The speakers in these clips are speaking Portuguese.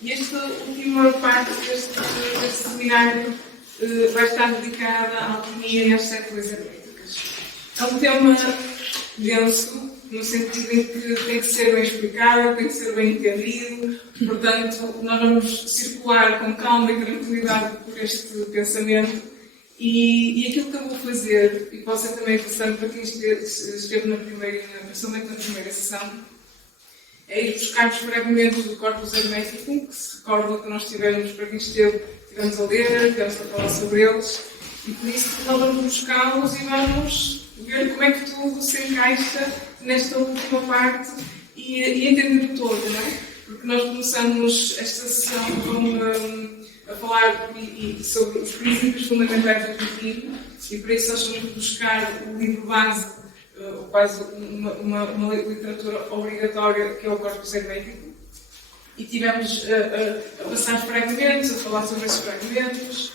E esta última parte deste seminário vai estar dedicada à alquimia e às células herméticas. É um tema denso, no sentido em que tem que ser bem explicado, tem que ser bem entendido, portanto, nós vamos circular com calma e tranquilidade por este pensamento e aquilo que eu vou fazer, e posso ser também passando para quem esteve principalmente na primeira sessão, é ir buscar os fragmentos do Corpus Hermeticum, que se recordam que nós tivemos, para quem esteve, tivemos a ler, tivemos a falar sobre eles, e por isso nós vamos buscá-los e vamos ver como é que tudo se encaixa nesta última parte e entender o todo, não é? Porque nós começamos esta sessão a falar sobre os princípios fundamentais do hermetismo, e para isso nós vamos buscar o livro base, quase uma literatura obrigatória, que é o Corpus Hermético, e tivemos a passar fragmentos, a falar sobre esses fragmentos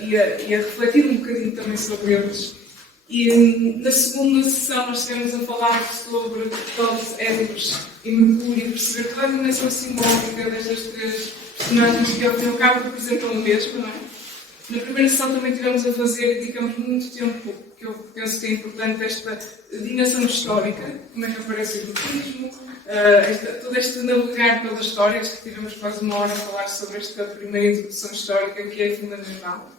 e a refletir um bocadinho também sobre eles. E na segunda sessão nós estivemos a falar sobre Thoth, Eros e Mercúrio, perceber toda a dimensão simbólica destas três personagens que ao fim e ao cabo representam o mesmo, não é? Na primeira sessão também tivemos a fazer, dedicamos muito tempo, que eu penso que é importante, esta dimensão histórica, como é que aparece o hermetismo, todo este navegar pelas histórias, que tivemos quase uma hora a falar sobre esta primeira introdução histórica, que é fundamental.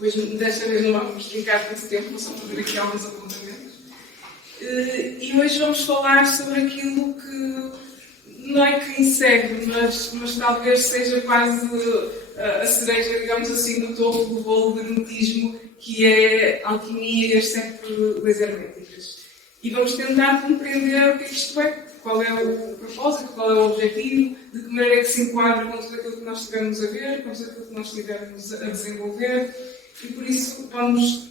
Hoje, desta vez não vamos brincar com esse tempo, vou só fazer aqui alguns apontamentos. E hoje vamos falar sobre aquilo que não é que encerre, mas talvez seja quase a cereja, digamos assim, no topo do bolo do hermetismo, que é a alquimia e as sete leis herméticas. E vamos tentar compreender o que isto é, qual é o propósito, qual é o objetivo, de que maneira é que se enquadra com tudo aquilo que nós estivemos a ver, com tudo aquilo que nós estivemos a desenvolver. E por isso vamos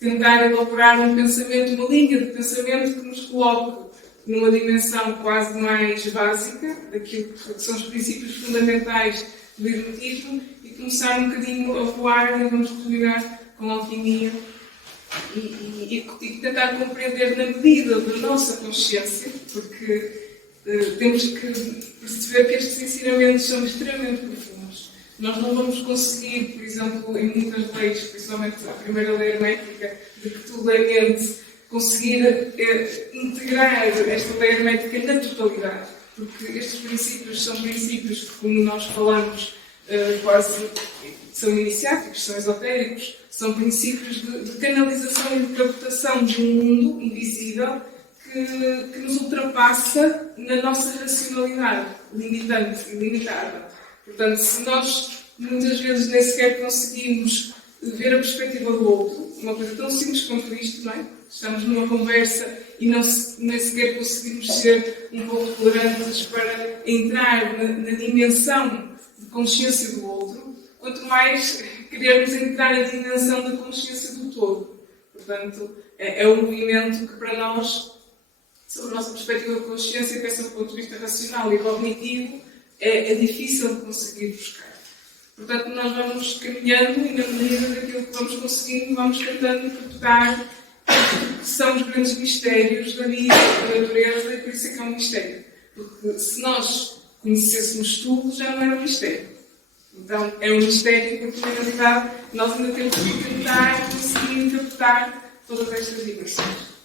tentar elaborar um pensamento, uma linha de pensamento que nos coloque numa dimensão quase mais básica daquilo que são os princípios fundamentais do hermetismo e começar um bocadinho a voar e vamos terminar com a alquimia e tentar compreender na medida da nossa consciência, porque temos que perceber que estes ensinamentos são extremamente profundos. Nós não vamos conseguir, por exemplo, em muitas leis, principalmente a primeira lei hermética, de que toda a mente conseguir integrar esta lei hermética na totalidade, porque estes princípios são princípios que, como nós falamos, quase são iniciáticos, são esotéricos, são princípios de canalização e de captação de um mundo invisível que nos ultrapassa na nossa racionalidade limitante e limitada. Portanto, se nós muitas vezes nem sequer conseguimos ver a perspectiva do outro, uma coisa tão simples quanto isto, não é? Estamos numa conversa e nem sequer conseguimos ser um pouco tolerantes para entrar na dimensão de consciência do outro, quanto mais querermos entrar na dimensão da consciência do todo. Portanto, é um movimento que para nós, sobre a nossa perspectiva de consciência, pensa do ponto de vista racional e cognitivo, é difícil de conseguir buscar. Portanto, nós vamos caminhando e na medida daquilo que vamos conseguindo, vamos tentando captar que são os grandes mistérios da vida, da natureza, e por isso é que é um mistério. Porque se nós conhecêssemos tudo, já não era um mistério. Então, é um mistério porque, na realidade, nós ainda temos que tentar conseguir captar todas estas dimensões.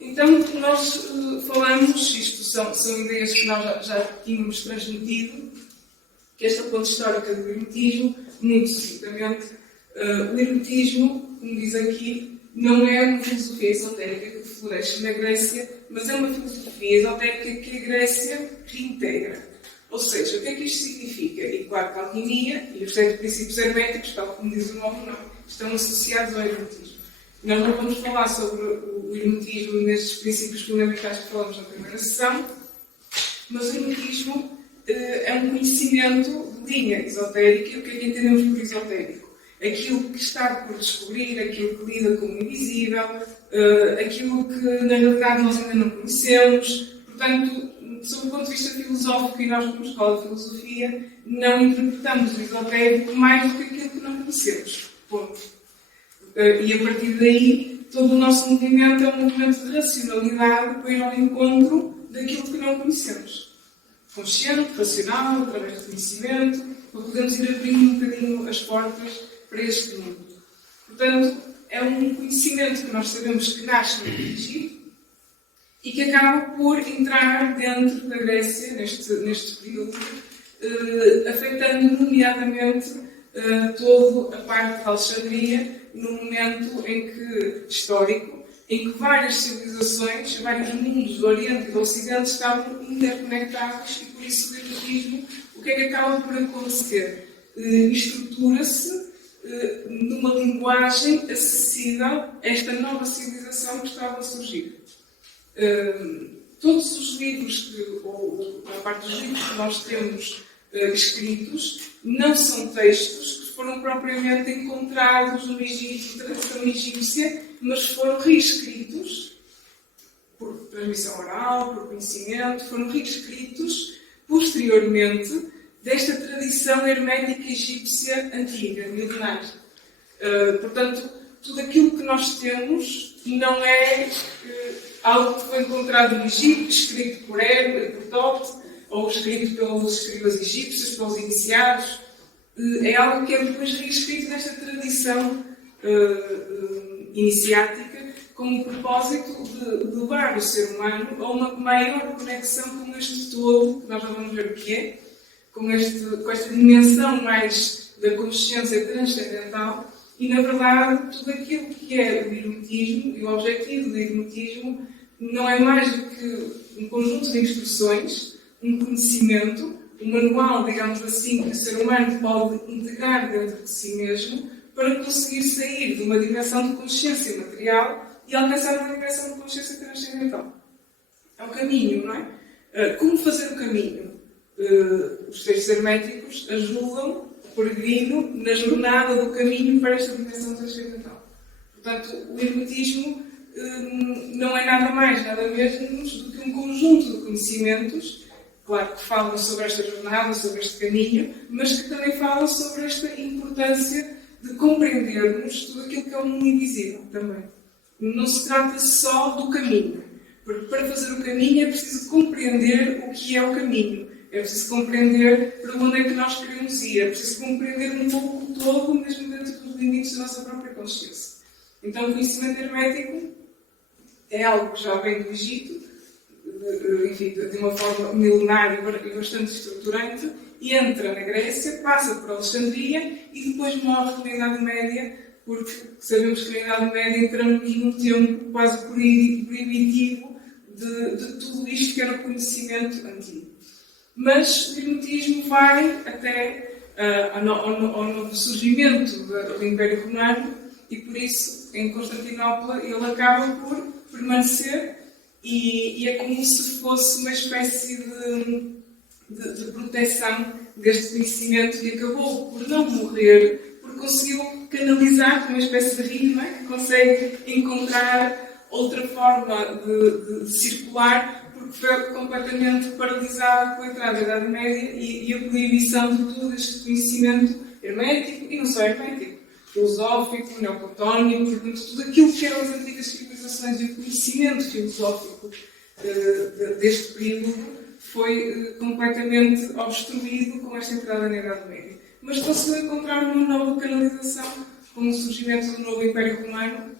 Então, nós falamos, isto são ideias que nós já tínhamos transmitido, que esta ponte histórica do hermetismo, muito sucintamente, o hermetismo, como diz aqui, não é uma filosofia esotérica que floresce na Grécia, mas é uma filosofia esotérica que a Grécia reintegra. Ou seja, o que é que isto significa? E claro que a alquimia e os 7 princípios herméticos, tal como diz o nome, não, estão associados ao hermetismo. Nós não vamos falar sobre o hermetismo nestes princípios fundamentais que falamos na primeira sessão, mas o hermetismo é um conhecimento de linha esotérica. E o que é que entendemos por esotérico? Aquilo que está por descobrir, aquilo que lida com o invisível, aquilo que na realidade nós ainda não conhecemos. Portanto, sob o ponto de vista filosófico, e nós como escola de filosofia, não interpretamos o esotérico mais do que aquilo que não conhecemos. Ponto. E a partir daí, todo o nosso movimento é um movimento de racionalidade para ir ao encontro daquilo que não conhecemos. consciente, racional, através do conhecimento, para podermos ir abrindo um bocadinho as portas para este mundo. Portanto, é um conhecimento que nós sabemos que nasce no Egito e que acaba por entrar dentro da Grécia, neste período, afetando nomeadamente toda a parte de Alexandria, num momento histórico, em que várias civilizações, vários mundos do Oriente e do Ocidente estavam interconectados e por isso o hermetismo, o que é que acaba por acontecer? Estrutura-se numa linguagem acessível a esta nova civilização que estava a surgir. Todos os livros, ou a parte dos livros que nós temos escritos, não são textos que foram propriamente encontrados no Egito, tradição egípcia, mas foram reescritos por transmissão oral, por conhecimento, foram reescritos posteriormente desta tradição hermética egípcia antiga, milenar. Portanto, tudo aquilo que nós temos não é algo que foi encontrado no Egito, escrito por Tote, ou escrito pelos escribas egípcios, pelos iniciados. É algo que é depois reescrito nesta tradição iniciática, com o propósito de levar o ser humano a uma maior conexão com este todo, que nós já vamos ver o que é, com esta dimensão mais da consciência transcendental, e, na verdade, tudo aquilo que é o hermetismo, e o objetivo do hermetismo, não é mais do que um conjunto de instruções, um conhecimento, um manual, digamos assim, que o ser humano pode integrar dentro de si mesmo para conseguir sair de uma dimensão de consciência material e alcançar uma dimensão de consciência transcendental. É um caminho, não é? Como fazer o caminho? Os textos herméticos ajudam o peregrino na jornada do caminho para esta dimensão transcendental. Portanto, o hermetismo não é nada mais, nada menos do que um conjunto de conhecimentos, claro que falam sobre esta jornada, sobre este caminho, mas que também falam sobre esta importância de compreendermos tudo aquilo que é o mundo invisível também. Não se trata só do caminho, porque para fazer o caminho é preciso compreender o que é o caminho, é preciso compreender para onde é que nós queremos ir, é preciso compreender um pouco o todo, mesmo dentro dos limites da nossa própria consciência. Então, o conhecimento hermético é algo que já vem do Egito, enfim, de uma forma milenar e bastante estruturante, e entra na Grécia, passa por Alexandria e depois morre na Idade Média, porque sabemos que na Idade Média entramos num tempo quase proibitivo de tudo isto que era o conhecimento antigo. Mas o hermetismo vai até ao novo surgimento do Império Romano e por isso em Constantinopla ele acaba por permanecer e é como se fosse uma espécie de proteção deste conhecimento que acabou por não morrer, porque conseguiu canalizar com uma espécie de rima que consegue encontrar outra forma de circular, porque foi completamente paralisado com a entrada da Idade Média e a proibição de todo este conhecimento hermético, e não só hermético, filosófico, neoplatónico, portanto, tudo aquilo que eram as antigas civilizações e o conhecimento filosófico deste período foi completamente obstruído com esta entrada na Idade Média. Mas conseguiu encontrar uma nova canalização com o surgimento do novo Império Romano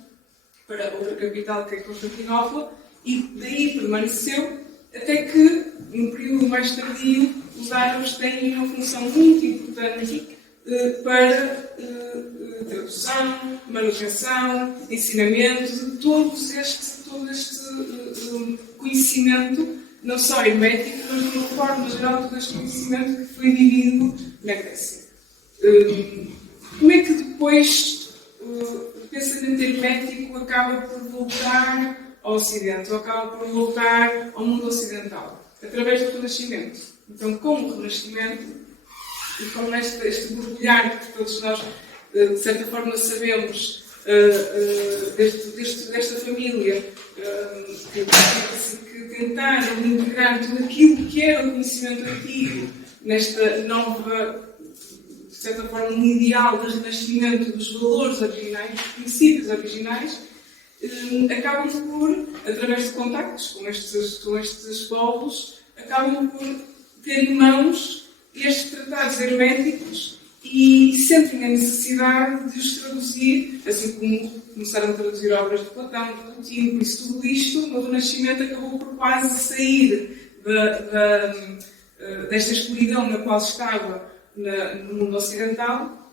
para outra capital, que é Constantinopla, e daí permaneceu até que, num período mais tardio, os árabes têm uma função muito importante para tradução, manutenção, ensinamento de todo este conhecimento, não só hermético, mas de uma forma geral todo este conhecimento que foi vivido na Grécia. Como é que depois o pensamento hermético acaba por voltar ao Ocidente, ou acaba por voltar ao mundo ocidental? Através do Renascimento. Então, com o Renascimento, e com este borbulhar que todos nós, de certa forma, sabemos desta família, que tentaram integrar tudo aquilo que era o conhecimento antigo nesta nova, de certa forma, um ideal de renascimento dos valores originais, dos princípios originais, acabam por, através de contactos com estes povos, acabam por ter em mãos estes tratados herméticos e sentem a necessidade de os traduzir, assim como começaram a traduzir obras de Platão, de Plotino, por isso tudo isto, no Renascimento, acabou por quase sair desta escuridão na qual estava no mundo ocidental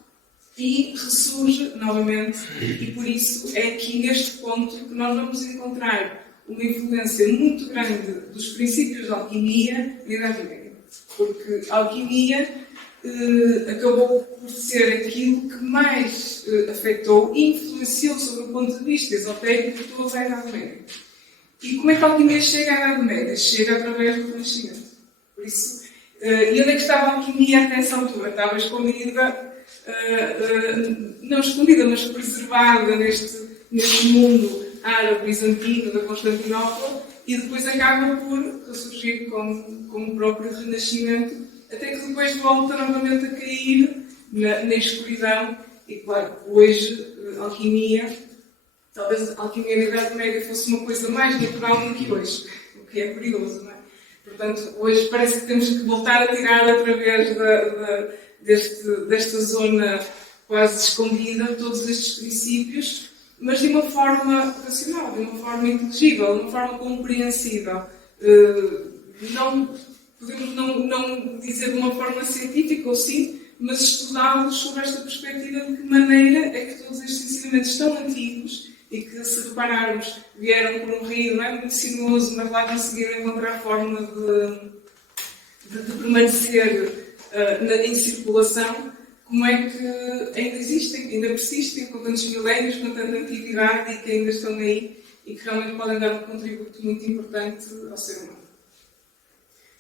e ressurge novamente, e por isso é aqui neste ponto que nós vamos encontrar uma influência muito grande dos princípios da alquimia na Idade Média. Porque a alquimia acabou por ser aquilo que mais afetou e influenciou sobre o ponto de vista esotérico de toda a Idade Média. E como é que a alquimia chega à Idade Média? Chega através do Renascimento. Por isso, e onde é que estava a alquimia até essa altura? Estava escondida, não escondida, mas preservada neste mundo árabe-bizantino da Constantinopla, e depois acaba por ressurgir com o próprio Renascimento, até que depois volta novamente a cair na escuridão. E claro, hoje a alquimia, talvez a alquimia na Idade Média fosse uma coisa mais natural do que hoje, o que é curioso, não é? Portanto, hoje parece que temos que voltar a tirar através desta zona quase escondida todos estes princípios, mas de uma forma racional, de uma forma inteligível, de uma forma compreensível. Podemos não dizer de uma forma científica, ou sim, mas estudá-los sobre esta perspectiva de que maneira é que todos estes ensinamentos tão antigos e que, se repararmos, vieram por um rio, não é muito sinuoso, mas lá conseguiram encontrar a forma de permanecer em circulação. Como é que ainda existem, ainda persistem com tantos milénios, com tanta antiguidade e que ainda estão aí e que realmente podem dar um contributo muito importante ao ser humano.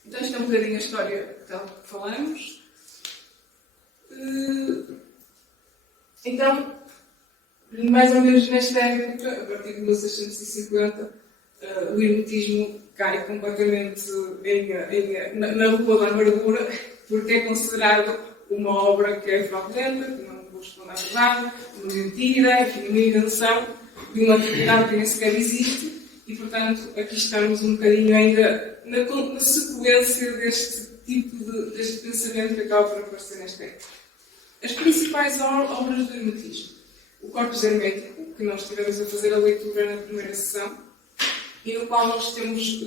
Então, isto é um bocadinho a história que falamos. Então, mais ou menos nesta época, a partir de 1650, o hermetismo cai completamente na rua da amargura, porque é considerado uma obra que é fraudulenta, que não corresponde à verdade, uma mentira, enfim, uma invenção de uma atividade que nem sequer existe, e portanto aqui estamos um bocadinho ainda na sequência deste pensamento que acaba por aparecer nesta época. As principais obras do hermetismo: o Corpus Hermético, que nós estivemos a fazer a leitura na primeira sessão, e no qual nós temos.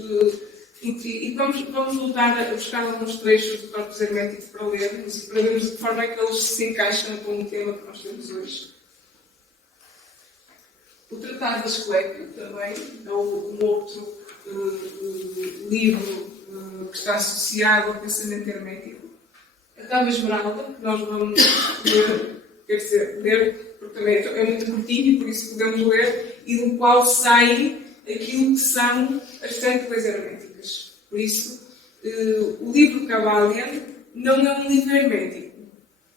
E vamos voltar a buscar alguns trechos do Corpus Hermético para lermos e para vermos de que forma é que eles se encaixam com o tema que nós temos hoje. O Tratado da Esclépio também é um outro livro que está associado ao pensamento hermético. A Tábua Esmeralda, que nós vamos ler, porque também é muito curtinho e por isso podemos ler, e do qual sai aquilo que são as 7 leis herméticas. Por isso, o livro Kybalion não é um livro hermético,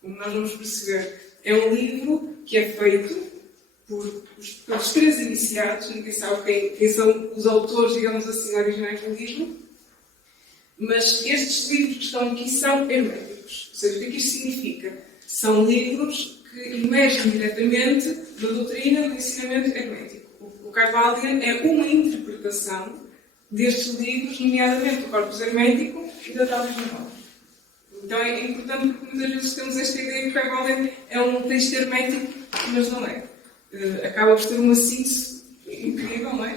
como nós vamos perceber. É um livro que é feito pelos 3 iniciados, ninguém sabe quem são os autores, digamos assim, originais do livro, mas estes livros que estão aqui são herméticos. Ou seja, o que é que isto significa? São livros que emergem diretamente da doutrina do ensinamento hermético. O Kybalion é uma interpretação destes livros, nomeadamente o Corpus Hermético e da Tábua Esmeralda. Então é importante porque muitas vezes temos esta ideia que o Kybalion é um texto hermético, mas não é. Acaba por ter uma síntese incrível, não é?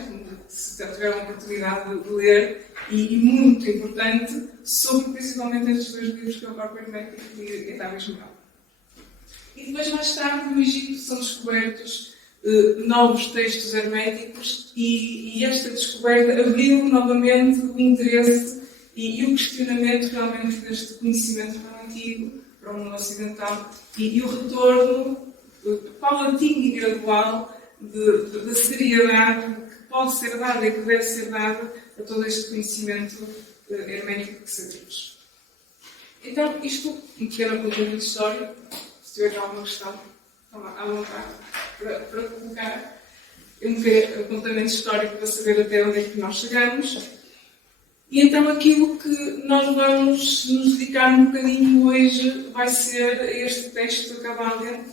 Se já tiver uma oportunidade de ler, e muito importante, sobre principalmente estes 2 livros, que é o Corpus Hermético e a Tábua Esmeralda. E depois, mais tarde, no Egito são descobertos novos textos herméticos, e esta descoberta abriu novamente o interesse e o questionamento realmente deste conhecimento tão antigo para o mundo ocidental, e o retorno paulatino e gradual da seriedade que pode ser dada e que deve ser dada a todo este conhecimento hermético que sabemos. Então, isto, um pequeno apontamento de história. Se tiver alguma questão, à vontade para colocar. Um pequeno apontamento histórico para saber até onde é que nós chegamos. E então aquilo que nós vamos nos dedicar um bocadinho hoje vai ser este texto do Kybalion,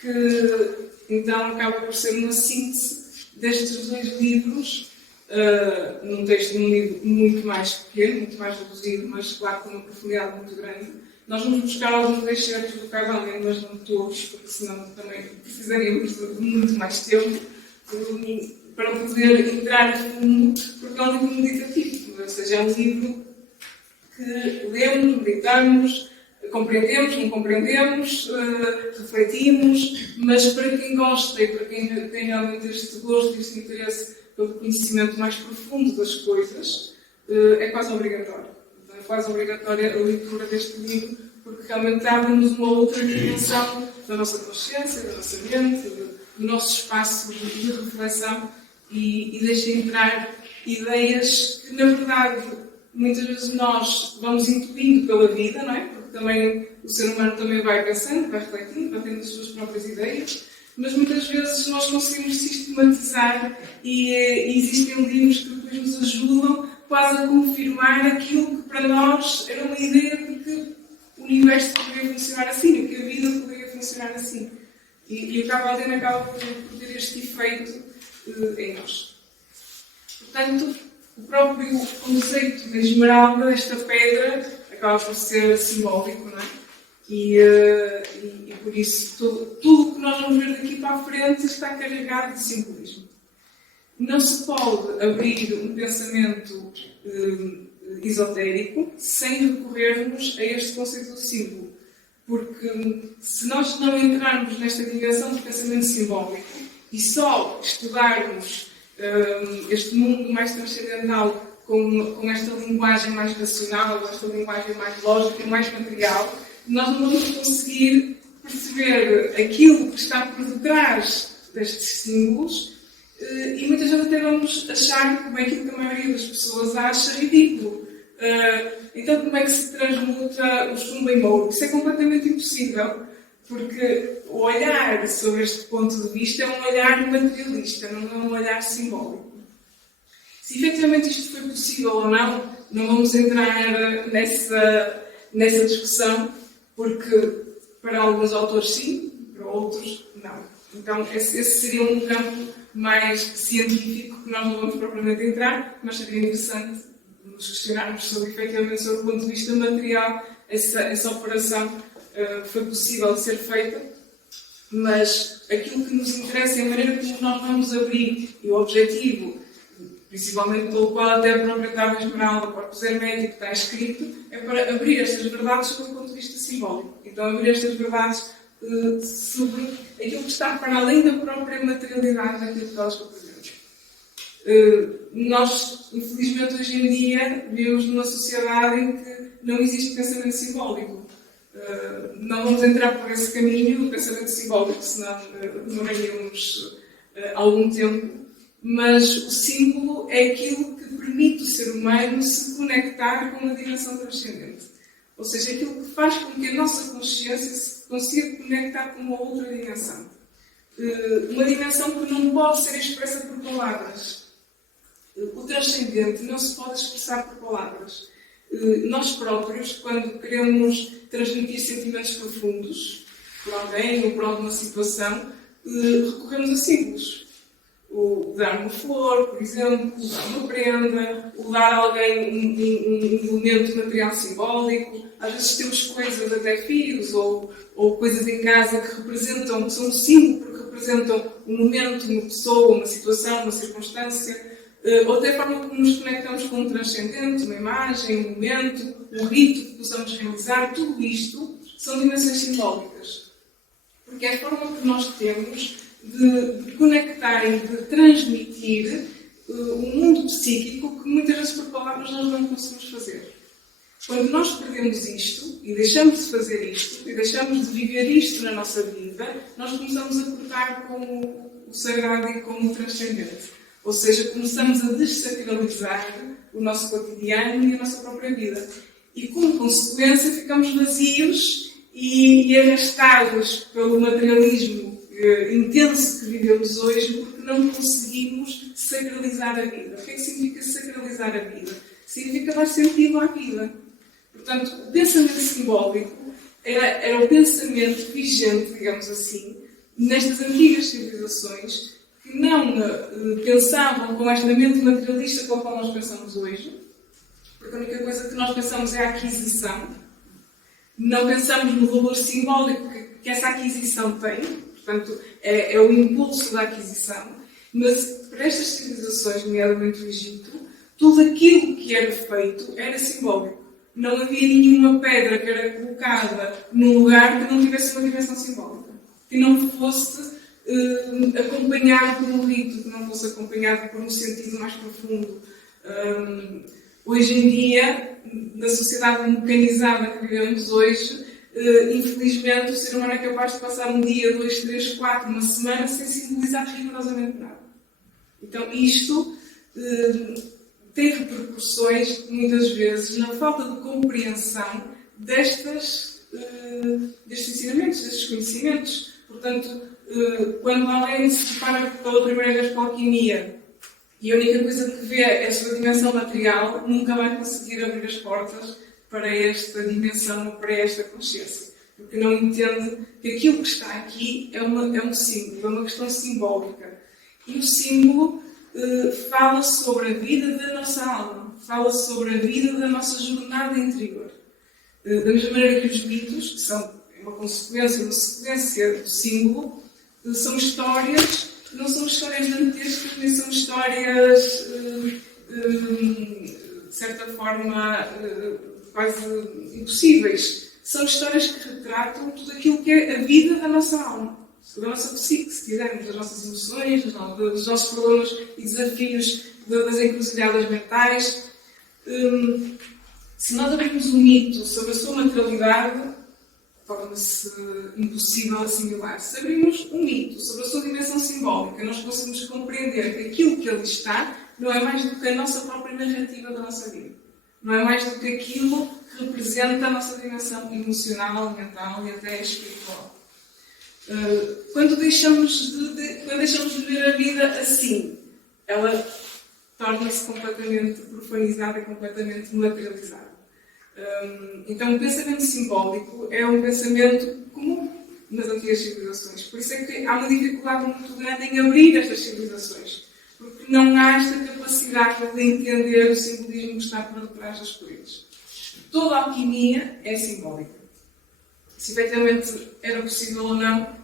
que então acaba por ser uma síntese destes 2 livros, num texto, num livro muito mais pequeno, muito mais reduzido, mas claro com uma profundidade muito grande. Nós vamos buscar alguns excertos do Cavalli, mas não todos, porque senão também precisaríamos de muito mais tempo para poder entrar a fundo, porque é um livro meditativo, ou seja, é um livro que lemos, meditamos, compreendemos, não compreendemos, refletimos, mas para quem gosta e para quem tem realmente este gosto, este interesse pelo conhecimento mais profundo das coisas, é quase obrigatório. É quase obrigatória a leitura deste livro, porque realmente abre-nos uma outra dimensão da nossa consciência, da nossa mente, do nosso espaço de reflexão e deixa entrar ideias que, na verdade, muitas vezes nós vamos intuindo pela vida, não é? Porque também o ser humano também vai pensando, vai refletindo, vai tendo as suas próprias ideias, mas muitas vezes nós conseguimos sistematizar e existem livros que depois nos ajudam quase a confirmar aquilo que para nós era uma ideia de que o universo poderia funcionar assim, ou que a vida poderia funcionar assim. E o Cavalli acaba por ter este efeito em nós. Portanto, o próprio conceito da esmeralda, esta pedra, acaba por ser simbólico, não é? E por isso, tudo o que nós vamos ver daqui para a frente está carregado de simbolismo. Não se pode abrir um pensamento esotérico sem recorrermos a este conceito do símbolo. Porque se nós não entrarmos nesta dimensão de pensamento simbólico e só estudarmos este mundo mais transcendental com esta linguagem mais racional, com esta linguagem mais lógica, mais material, nós não vamos conseguir perceber aquilo que está por detrás destes símbolos e muitas vezes até vamos achar, como é aquilo que a maioria das pessoas acha, ridículo. Então como é que se transmuta o chumbo em ouro? Isso é completamente impossível, porque o olhar sobre este ponto de vista é um olhar materialista, não é um olhar simbólico. Se efetivamente isto foi possível ou não vamos entrar nessa discussão, porque para alguns autores sim, para outros não. Então esse seria um campo mais científico que nós não vamos propriamente entrar, mas seria interessante nos questionarmos sobre, efetivamente, sobre o ponto de vista material, essa operação foi possível de ser feita, mas aquilo que nos interessa é a maneira como nós vamos abrir, e o objetivo, principalmente pelo qual até a própria Tábua Esmeralda, o Corpus Hermético está escrito, é para abrir estas verdades sob o ponto de vista simbólico. Então, abrir estas verdades sobre aquilo que está para além da própria materialidade daquilo que elas representam. Nós, infelizmente, hoje em dia, vivemos numa sociedade em que não existe pensamento simbólico. Não vamos entrar por esse caminho do pensamento simbólico, senão demoraríamos algum tempo. Mas o símbolo é aquilo que permite o ser humano se conectar com uma dimensão transcendente. Ou seja, aquilo que faz com que a nossa consciência se consiga conectar com uma outra dimensão. Uma dimensão que não pode ser expressa por palavras. O transcendente não se pode expressar por palavras. Nós próprios, quando queremos transmitir sentimentos profundos por alguém ou por alguma situação, recorremos a símbolos. O dar uma flor, por exemplo, o dar uma prenda, o dar a alguém um elemento material simbólico. Às vezes temos coisas, até filhos, ou coisas em casa que representam, que são um símbolo, porque representam um momento, uma pessoa, uma situação, uma circunstância. Ou até a forma como nos conectamos com um transcendente, uma imagem, um momento, um rito que possamos realizar. Tudo isto são dimensões simbólicas. Porque é a forma que nós temos de conectar e de transmitir um mundo psíquico que muitas vezes por palavras nós não conseguimos fazer. Quando nós perdemos isto e deixamos de fazer isto e deixamos de viver isto na nossa vida, nós começamos a cortar com o sagrado e com o transcendente. Ou seja, começamos a dessacralizar o nosso cotidiano e a nossa própria vida. E como consequência ficamos vazios e arrastados pelo materialismo intenso que vivemos hoje, porque não conseguimos sacralizar a vida. O que é que significa sacralizar a vida? Significa dar sentido à vida. Portanto, o pensamento simbólico era o pensamento vigente, digamos assim, nestas antigas civilizações, que não pensavam com esta mente materialista com a qual nós pensamos hoje, porque a única coisa que nós pensamos é a aquisição. Não pensamos no valor simbólico que essa aquisição tem, portanto, é o impulso da aquisição. Mas para estas civilizações, nomeadamente o Egito, tudo aquilo que era feito era simbólico. Não havia nenhuma pedra que era colocada num lugar que não tivesse uma dimensão simbólica. Que não fosse acompanhado por um rito, que não fosse acompanhado por um sentido mais profundo. Hoje em dia, na sociedade mecanizada que vivemos hoje, infelizmente o ser humano é capaz de passar um dia, 2, 3, 4, uma semana sem simbolizar rigorosamente nada. Então isto tem repercussões, muitas vezes, na falta de compreensão destes ensinamentos, destes conhecimentos. Portanto, quando alguém se depara pela primeira vez com a alquimia e a única coisa que vê é a sua dimensão material, nunca vai conseguir abrir as portas para esta dimensão, para esta consciência. Porque não entende que aquilo que está aqui é um símbolo, é uma questão simbólica. E o símbolo fala sobre a vida da nossa alma, fala sobre a vida da nossa jornada interior. Da mesma maneira que os mitos, que são uma sequência do símbolo, são histórias, não são histórias dantescas, nem são histórias, de certa forma, quase impossíveis. São histórias que retratam tudo aquilo que é a vida da nossa alma, da nossa psique, se quisermos, das nossas emoções, dos nossos problemas e desafios, das encruzilhadas mentais. Se nós abrirmos um mito sobre a sua materialidade, torna-se impossível assimilar. Se abrirmos um mito sobre a sua dimensão simbólica, nós conseguimos compreender que aquilo que ali está não é mais do que a nossa própria narrativa da nossa vida. Não é mais do que aquilo que representa a nossa dimensão emocional, mental e até espiritual. Quando deixamos de ver a vida assim, ela torna-se completamente profanizada e completamente materializada. Então, o pensamento simbólico é um pensamento comum nas antigas civilizações. Por isso é que há uma dificuldade muito grande em abrir estas civilizações. Porque não há esta capacidade de entender o simbolismo que está por detrás das coisas. Toda a alquimia é simbólica. Se efetivamente era possível ou não,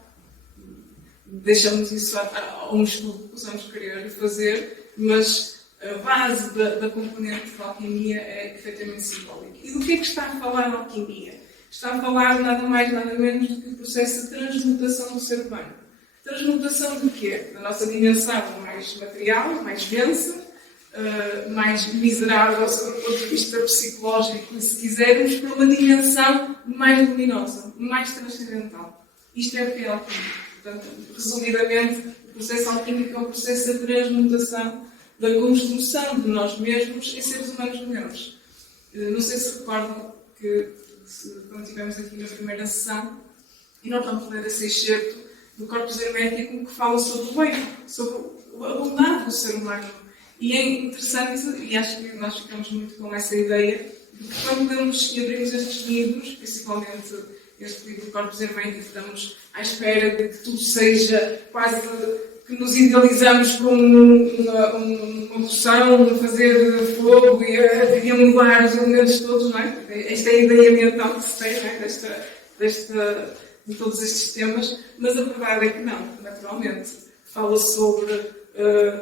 deixamos isso a um estudo que possamos querer fazer, mas a base da componente da alquimia é efetivamente simbólica. E do que é que está a falar a alquimia? Está a falar nada mais, nada menos do que o processo de transmutação do ser humano. Transmutação de quê? Da nossa dimensão mais material, mais densa, mais miserável sob o ponto de vista psicológico, se quisermos, para uma dimensão mais luminosa, mais transcendental. Isto é o que é a alquimia. Portanto, resumidamente, o processo alquímico é um processo de transmutação da construção de nós mesmos em seres humanos melhores. Não sei se recordam que, quando estivemos aqui na primeira sessão, e nós vamos ler esse excerto do Corpus Hermético que fala sobre o bem, sobre a bondade do ser humano. E é interessante, e acho que nós ficamos muito com essa ideia, de que quando lemos e abrimos estes livros, principalmente este livro do Corpus Hermético, estamos à espera de que tudo seja quase que nos idealizamos como uma poção, fazer fogo e amolar os elementos todos, não é? Esta é a ideia mental que se tem, não é? De todos estes temas, mas a verdade é que não, naturalmente. Fala sobre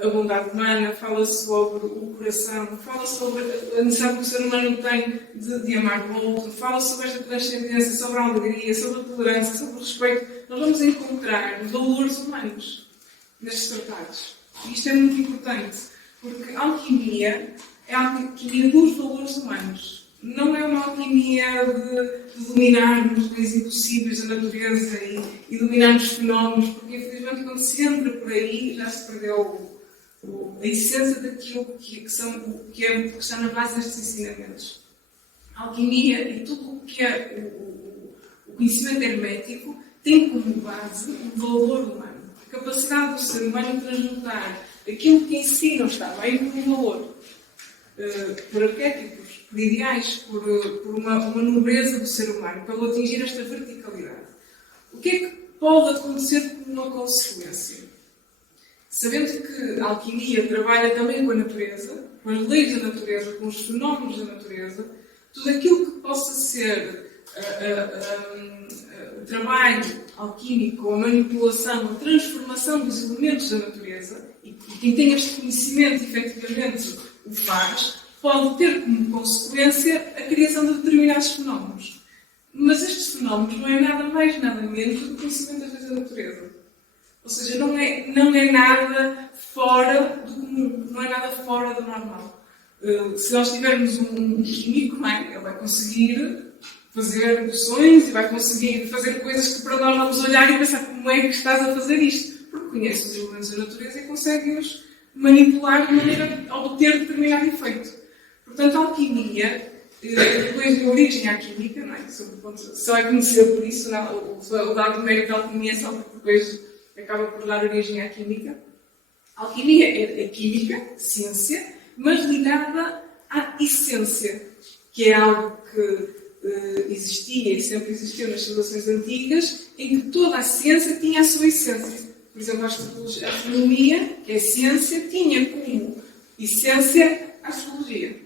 a bondade humana, fala sobre o coração, fala sobre a necessidade que o ser humano tem de amar o outro, fala sobre esta transcendência, sobre a alegria, sobre a tolerância, sobre o respeito. Nós vamos encontrar valores humanos nestes tratados. E isto é muito importante, porque a alquimia é a alquimia dos valores humanos. Não é uma alquimia de dominarmos os bens impossíveis da natureza e dominarmos fenómenos, porque infelizmente quando se entra por aí já se perdeu a essência daquilo que está na base destes ensinamentos. A alquimia e tudo o que é o conhecimento hermético tem como base o valor humano. A capacidade do ser humano de transmutar aquilo que em si não está bem por um valor. Por arquétipos, por ideais, por uma nobreza do ser humano, para atingir esta verticalidade. O que é que pode acontecer como uma consequência? Sabendo que a alquimia trabalha também com a natureza, com as leis da natureza, com os fenómenos da natureza, tudo aquilo que possa ser o trabalho alquímico, a manipulação, a transformação dos elementos da natureza, e quem tem este conhecimento efetivamente o faz, pode ter como consequência a criação de determinados fenómenos. Mas estes fenómenos não é nada mais, nada menos do que o conhecimento das leis da natureza. Ou seja, não é nada fora do comum, não é nada fora do normal. Se nós tivermos um químico, não é? Ele vai conseguir fazer poções e vai conseguir fazer coisas que para nós vamos olhar e pensar como é que estás a fazer isto. Porque conhece os elementos da natureza e consegue-os manipular de maneira a obter determinado efeito. Portanto, a alquimia, depois de origem à química, não é? Só é conhecido por isso, não? O dado mérito da alquimia só porque depois acaba por dar origem à química. A alquimia é química, ciência, mas ligada à essência, que é algo que existia e sempre existiu nas civilizações antigas, em que toda a ciência tinha a sua essência. Por exemplo, a astronomia, que é ciência, tinha como essência a astrologia.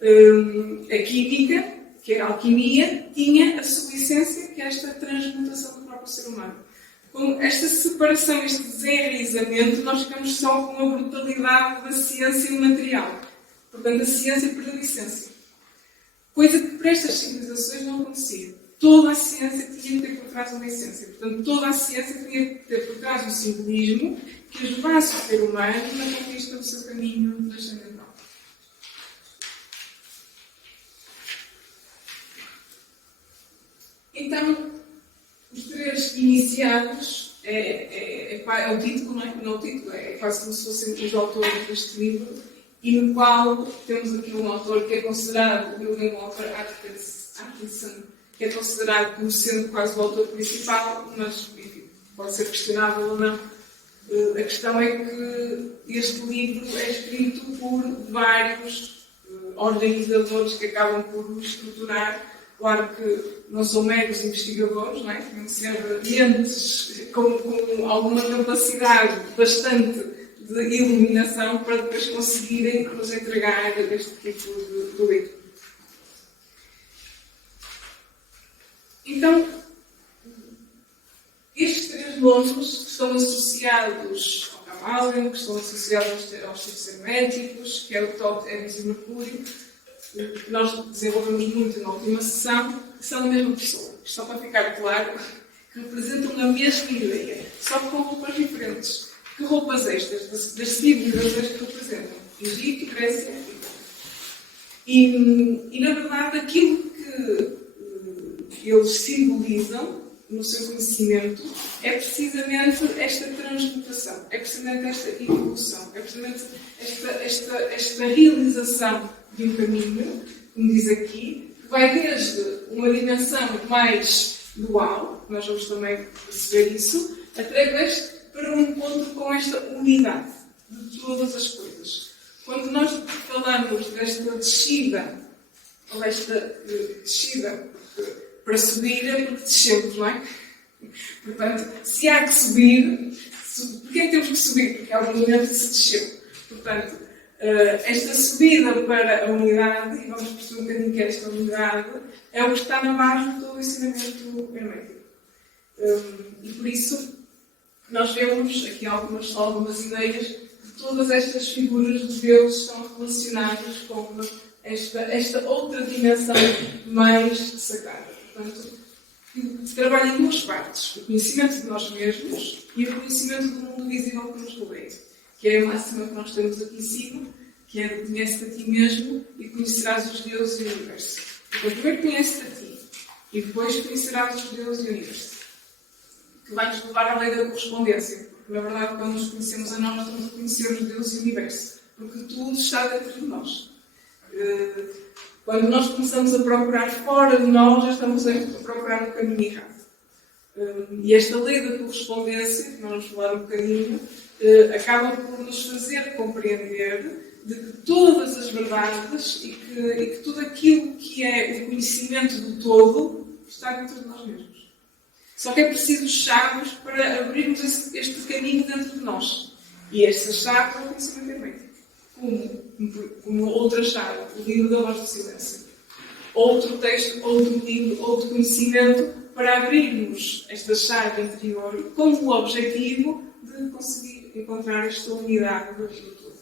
A química, que é a alquimia, tinha a sua essência, que é esta transmutação do próprio ser humano. Com esta separação, este desenraizamento, nós ficamos só com a brutalidade da ciência material. Portanto, a ciência perdeu a essência. Coisa que para estas civilizações não acontecia. Toda a ciência tinha que ter por trás uma essência. Portanto, toda a ciência tinha que ter por trás um simbolismo que ajudasse o ser humano na conquista do seu caminho transcendental. Então, os três iniciados é o título, não é? Não, o título é quase como se fossem os autores deste livro, e no qual temos aqui um autor que é considerado, o William Walker Atkinson, que é considerado como sendo quase o autor principal, mas enfim, pode ser questionável ou não. A questão é que este livro é escrito por vários organizadores que acabam por estruturar. Claro que não são meros investigadores, não é? Têm que ser mentes com alguma capacidade bastante de iluminação para depois conseguirem nos entregar este tipo de livro. Então, estes três nomes que estão associados ao Cabalion, que estão associados aos tipos herméticos, que é o Thoth, Hermes e Mercúrio, que nós desenvolvemos muito na última sessão, são a mesma pessoa. Só para ficar claro, que representam a mesma ideia, só com roupas diferentes. Que roupas estas? Das civilizações que representam? Egito, Grécia e na verdade, aquilo que eles simbolizam no seu conhecimento é precisamente esta transmutação, é precisamente esta evolução, é precisamente esta realização de um caminho, como diz aqui, que vai desde uma dimensão mais dual, nós vamos também perceber isso, através para um encontro com esta unidade de todas as coisas. Quando nós falamos desta descida, ou desta descida para subir, é porque descemos, não é? Portanto, se há que subir, porquê é que temos que subir? Porque há um momento que se desceu. Portanto, esta subida para a unidade, e vamos perceber um bocadinho que é esta unidade, é o que está na base de todo o ensinamento hermético. E por isso, nós vemos aqui algumas ideias de todas estas figuras de Deus estão relacionadas com esta outra dimensão mais sagrada. Portanto, se trabalha em duas partes: o conhecimento de nós mesmos e o conhecimento do mundo visível que nos rodeia, que é a máxima que nós temos aqui em cima, que é conhece-te a ti mesmo e conhecerás os deuses e o universo. Então, primeiro conhece-te a ti e depois conhecerás os deuses e o universo, que vai nos levar à lei da correspondência, porque na verdade quando nos conhecemos a nós estamos a conhecer os deuses e o universo, porque tudo está dentro de nós. Quando nós começamos a procurar fora de nós, já estamos a procurar um caminho errado. E esta lei da correspondência, que nós vamos falar um bocadinho, acaba por nos fazer compreender de que todas as verdades e que tudo aquilo que é o conhecimento do todo está dentro de nós mesmos. Só que é preciso chaves para abrirmos este caminho dentro de nós. E esta chave é o conhecimento hermético. Como outra chave, o livro da voz do silêncio. Outro texto, outro livro, outro conhecimento para abrirmos esta chave interior com o objetivo de conseguir encontrar esta unidade do todo.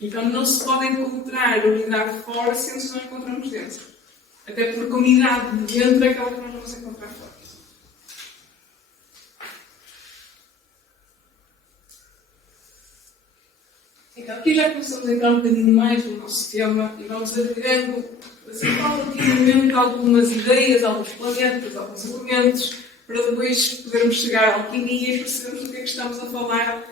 Então não se pode encontrar unidade fora se não encontramos dentro. Até porque a unidade de dentro é aquela que nós vamos encontrar fora. Então aqui já começamos a entrar um bocadinho mais no nosso tema e vamos agregando assim, paulatinamente algumas ideias, alguns planetas, alguns elementos, para depois podermos chegar à alquimia e percebermos do que é que estamos a falar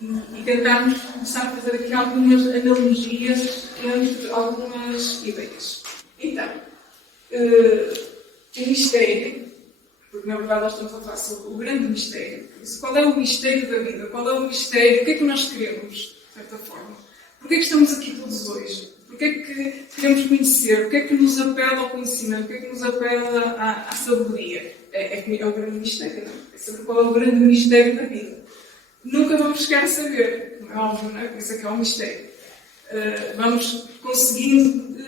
e tentarmos começar a fazer aqui algumas analogias entre algumas ideias. Então, o mistério, porque na verdade nós estamos a falar sobre o grande mistério. Qual é o mistério da vida? Qual é o mistério? O que é que nós queremos, de certa forma? Porquê é que estamos aqui todos hoje? Porquê é que queremos conhecer? O que é que nos apela ao conhecimento? O que é que nos apela à sabedoria? É o grande mistério, não é? É saber qual é o grande mistério da vida. Nunca vamos chegar a saber, não é óbvio, não é? Por isso é que é um mistério. Vamos conseguindo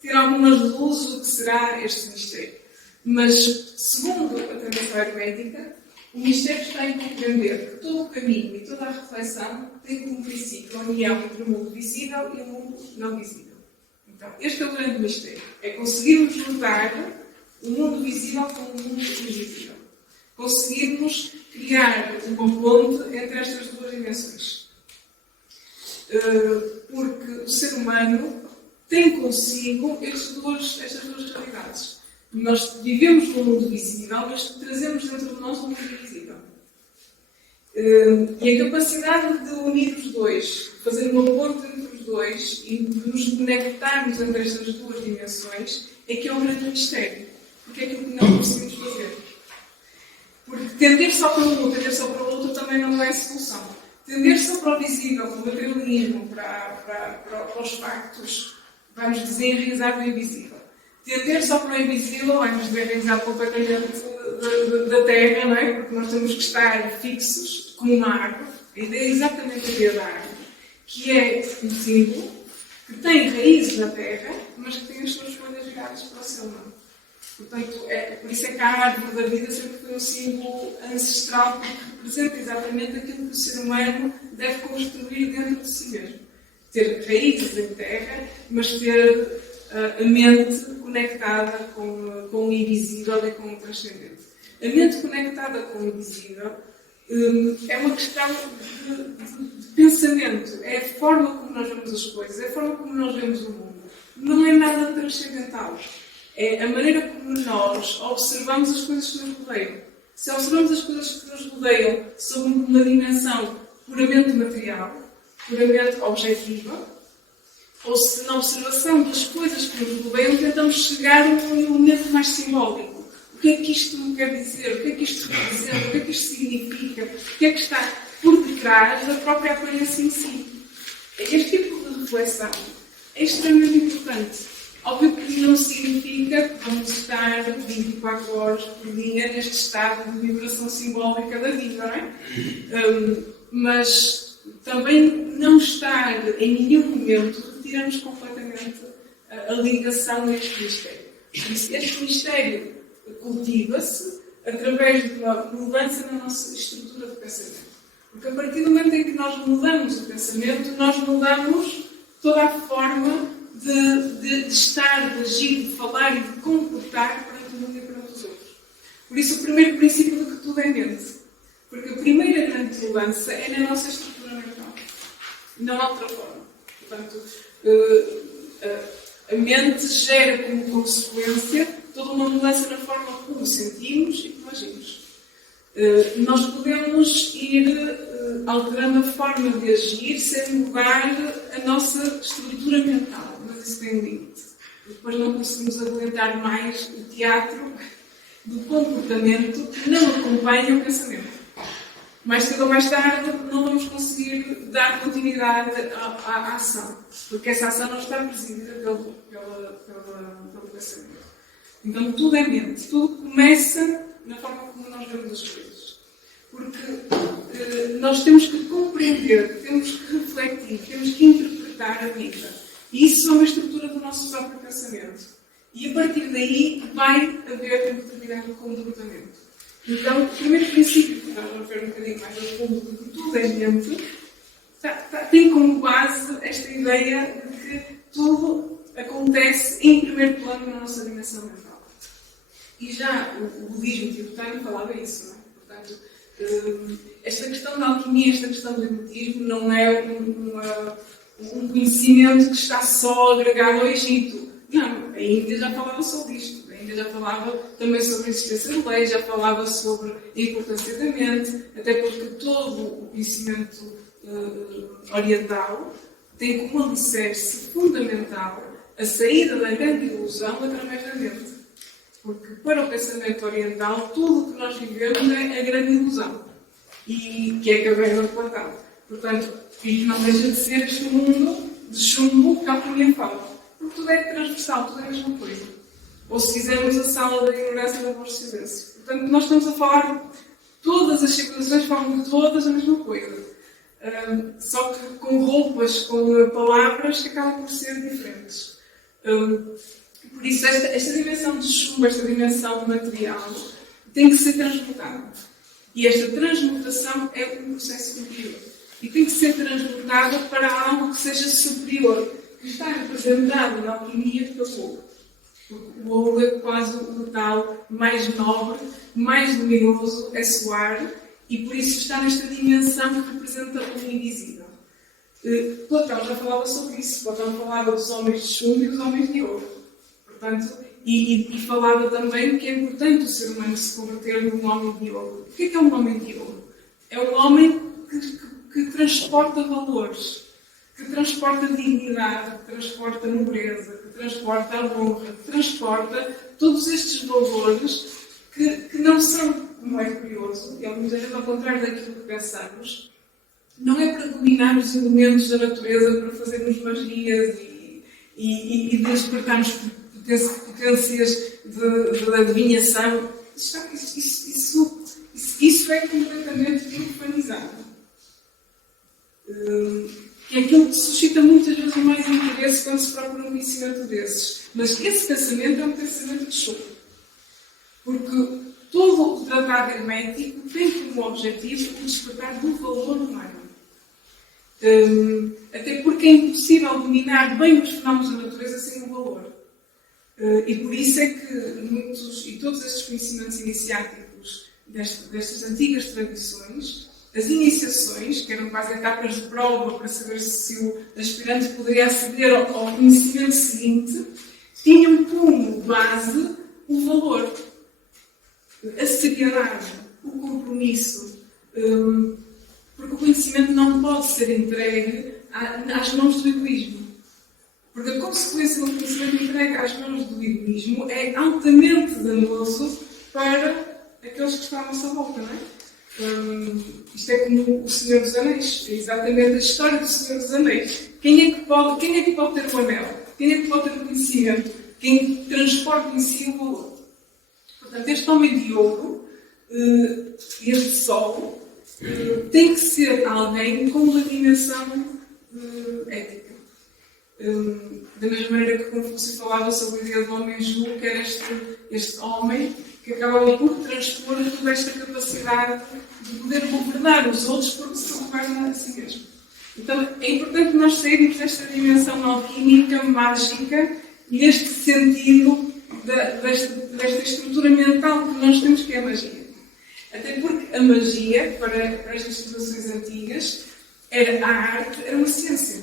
ter algumas luzes do que será este mistério. Mas, segundo a tradição hermética, o mistério está em compreender que todo o caminho e toda a reflexão tem como princípio a união entre o mundo visível e o mundo não visível. Então, este é o grande mistério. É conseguirmos juntar o mundo visível com o mundo invisível. Conseguirmos criar uma ponte entre estas duas dimensões. Porque o ser humano tem consigo estas duas realidades. Nós vivemos no mundo visível, mas trazemos dentro de nós um mundo invisível. E a capacidade de unir os dois, fazer uma ponte entre os dois e de nos conectarmos entre estas duas dimensões, é que é o grande mistério. Porque é aquilo que não conseguimos fazer. Porque tender só para um, tender só para o outro também não é a solução. Tender só para o visível, para o materialismo, para os factos, vai-nos desenraizar do invisível. Tender só para o invisível vai-nos desenraizar completamente da Terra, não é? Porque nós temos que estar fixos como uma árvore. A ideia é exatamente a ideia da árvore, que é um símbolo que tem raízes na Terra, mas que tem as suas folhas viradas para o céu, não. Portanto, por isso é que a árvore da vida sempre foi um símbolo ancestral, porque representa exatamente aquilo que o ser humano deve construir dentro de si mesmo. Ter raízes em terra, mas ter a mente conectada com o invisível e com o transcendente. A mente conectada com o invisível é uma questão de pensamento, é a forma como nós vemos as coisas, é a forma como nós vemos o mundo. Não é nada transcendental. É a maneira como nós observamos as coisas que nos rodeiam. Se observamos as coisas que nos rodeiam sob uma dimensão puramente material, puramente objetiva, ou se na observação das coisas que nos rodeiam tentamos chegar a um elemento mais simbólico. O que é que isto me quer dizer? O que é que isto representa? O que é que isto significa? O que é que está por detrás da própria aparência em si? Este tipo de reflexão é extremamente importante. Óbvio que não significa que vamos estar 24 horas por dia neste estado de vibração simbólica da vida, não é? Mas também não estar em nenhum momento retiramos completamente a ligação a este mistério. Este mistério cultiva-se através de uma mudança na nossa estrutura de pensamento. Porque a partir do momento em que nós mudamos o pensamento, nós mudamos toda a forma de estar, de agir, de falar e de comportar perante o mundo e perante os outros. Por isso, o primeiro princípio de que tudo é mente. Porque a primeira grande mudança é na nossa estrutura mental. Não há outra forma. Portanto, a mente gera como consequência toda uma mudança na forma como sentimos e como agimos. Nós podemos ir alterando a forma de agir sem mudar a nossa estrutura mental. Mas isso tem um limite. Depois não conseguimos aguentar mais o teatro do comportamento que não acompanha o pensamento. Mais cedo ou mais tarde não vamos conseguir dar continuidade à ação. Porque essa ação não está presidida pelo pensamento. Então tudo é mente. Tudo começa na forma como nós vemos as coisas. Porque nós temos que compreender, temos que refletir, temos que interpretar a vida. E isso é uma estrutura do nosso próprio pensamento. E a partir daí vai haver um determinado comportamento. Então, o primeiro princípio que nós vamos ver um bocadinho mais a fundo, de que tudo é mente, tem como base esta ideia de que tudo acontece em primeiro plano na nossa dimensão mental. E já o budismo tibetano falava isso, não é? Portanto, esta questão da alquimia, esta questão do hermetismo não é um conhecimento que está só agregado ao Egito. Não, a Índia já falava sobre isto. A Índia já falava também sobre a existência de leis, já falava sobre a importância da mente, até porque todo o conhecimento oriental tem como alicerce fundamental a saída da grande ilusão através da mente. Porque para o pensamento oriental, tudo o que nós vivemos é a grande ilusão. E que é a caverna de Platão. Portanto, isto não deixa de ser este mundo de chumbo que a alquimia fala. Porque tudo é transversal, tudo é a mesma coisa. Ou se fizermos a sala da ignorância da vossa silêncio. Portanto, nós estamos a falar de todas as civilizações falam de todas a mesma coisa. Só que com roupas, com palavras que acabam por ser diferentes. Por isso, esta dimensão de chumbo, esta dimensão material, tem que ser transmutada. E esta transmutação é um processo interior. E tem que ser transmutada para algo que seja superior, que está representado na alquimia pelo ouro. Porque o ouro é quase o metal mais nobre, mais luminoso, é soar, e por isso está nesta dimensão que representa o invisível. Platão já falava sobre isso. Platão falava dos homens de chumbo e dos homens de ouro. Portanto, e falava também que é importante o ser humano se converter num homem de ouro. O que é um homem de ouro? É um homem que transporta valores, que transporta dignidade, que transporta nobreza, que transporta a honra, que transporta todos estes valores que não são, não é curioso, e algumas vezes ao contrário daquilo que pensamos, não é para dominar os elementos da natureza, para fazermos magias e despertarmos potências de adivinhação. Isso é completamente profanizado. Que é aquilo que suscita muitas vezes mais interesse quando se procura um conhecimento desses. Mas esse pensamento é um pensamento de choque. Porque todo o tratado hermético tem como objetivo o despertar do valor humano. Até porque é impossível dominar bem os fenómenos da natureza sem um valor. E por isso é que muitos, e todos estes conhecimentos iniciáticos destas antigas tradições, as iniciações, que eram quase etapas de prova para saber se o aspirante poderia aceder ao conhecimento seguinte, tinham como base o valor, a seriedade, o compromisso. Porque o conhecimento não pode ser entregue às mãos do egoísmo. Porque a consequência do conhecimento entregue às mãos do egoísmo é altamente danoso para aqueles que estão à nossa volta, não é? Isto é como o Senhor dos Anéis. É exatamente a história do Senhor dos Anéis. Quem é que pode ter o anel? Quem é que pode ter o conhecimento? Quem transporta em si o valor? Portanto, este homem de ouro, este sol, tem que ser alguém com uma dimensão ética. Da mesma maneira que Confúcio falava sobre a ideia do homem Ju, que era este homem que acabava por transpor toda esta capacidade de poder governar os outros porque se governa a si mesmo. Então é importante nós sairmos desta dimensão alquímica, mágica, e este sentido desta estrutura mental que nós temos, que é a magia. Até porque a magia, para estas civilizações antigas, era a arte, era uma ciência.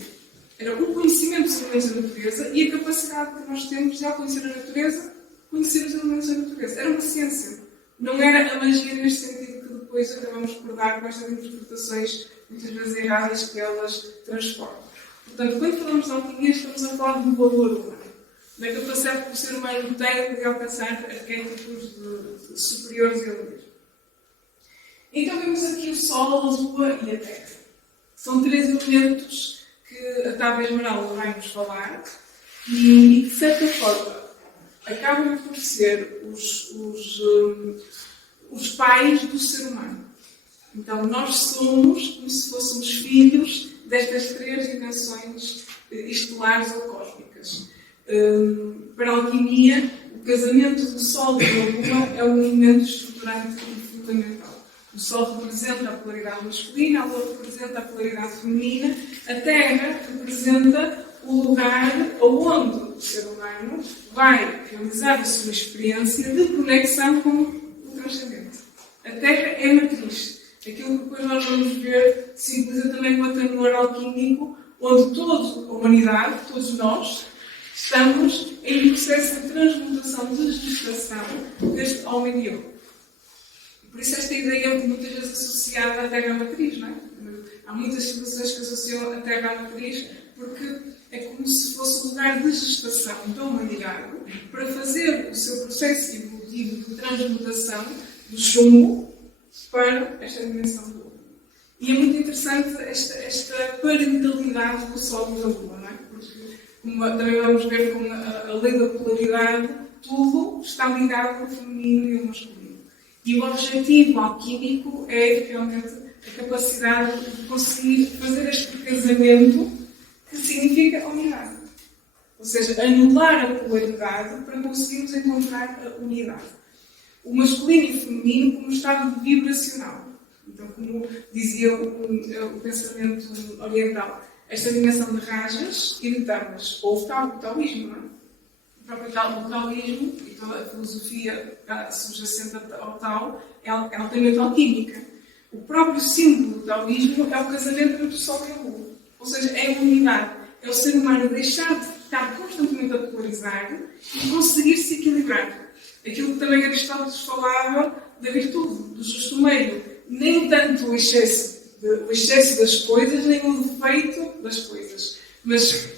Era o conhecimento dos elementos da natureza e a capacidade que nós temos de, ao conhecer a natureza, conhecer os elementos da natureza. Era uma ciência. Não era a magia neste sentido que depois acabamos por dar com estas interpretações muitas vezes erradas que elas transformam. Portanto, quando falamos de alquimia, estamos a falar do valor humano. Da capacidade que o ser humano tem de alcançar arquétipos superiores a ele mesmo. Então vemos aqui o Sol, a Lua e a Terra. São três elementos que a Tábua Esmeralda vai-nos falar e, de certa forma, acabam por ser os pais do ser humano. Então, nós somos como se fôssemos filhos destas três dimensões estelares ou cósmicas. Para a alquimia, o casamento do Sol e da Lua é um elemento estruturante e fundamental. O Sol representa a polaridade masculina, a Lua representa a polaridade feminina, a Terra representa o lugar onde o ser humano vai realizar a sua experiência de conexão com o transcendente. A Terra é a matriz. Aquilo que depois nós vamos ver simboliza também o tenor alquímico, onde toda a humanidade, todos nós, estamos em processo de transmutação, de gestação deste homem de ouro. Por isso esta ideia é muitas vezes associada à Terra matriz, não é? Há muitas civilizações que associam a Terra à matriz porque é como se fosse um lugar de gestação da humanidade para fazer o seu processo evolutivo de transmutação do chumbo para esta dimensão do ouro. E é muito interessante esta parentalidade do Sol e da Lua, não é? Porque também vamos ver como a lei da polaridade, tudo está ligado ao feminino e ao masculino. E o objetivo alquímico é realmente a capacidade de conseguir fazer este casamento que significa a unidade. Ou seja, anular a polaridade para conseguirmos encontrar a unidade. O masculino e o feminino como estado vibracional. Então, como dizia o pensamento oriental, esta dimensão de rajas irritáveis, ou o taoísmo, não é? O próprio taoísmo e toda a filosofia subjacente ao Tao é altamente alquímica. O próprio símbolo do taoísmo é o casamento entre o Sol e a Lua. Ou seja, é a unidade. É o ser humano deixar de estar constantemente a polarizar e conseguir se equilibrar. Aquilo que também Aristóteles falava da virtude, do justo meio. Nem tanto o excesso das coisas, nem o defeito das coisas. Mas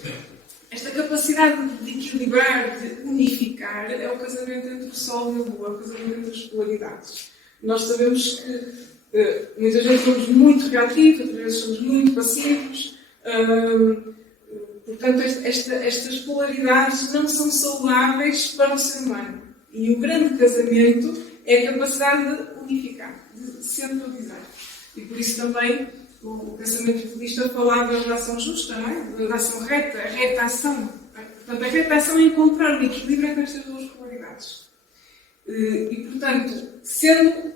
esta capacidade de equilibrar, de unificar, é o casamento entre o Sol e a Lua, é o casamento entre as polaridades. Nós sabemos que muitas vezes somos muito reativos, outras vezes somos muito passivos. Portanto, estas polaridades não são saudáveis para o ser humano. E o grande casamento é a capacidade de unificar, de centralizar. E por isso também o pensamento budista falava da ação justa, não é? Da ação reta, a reta ação. Portanto, a reta ação é encontrar o equilíbrio entre estas duas polaridades. E, portanto, sendo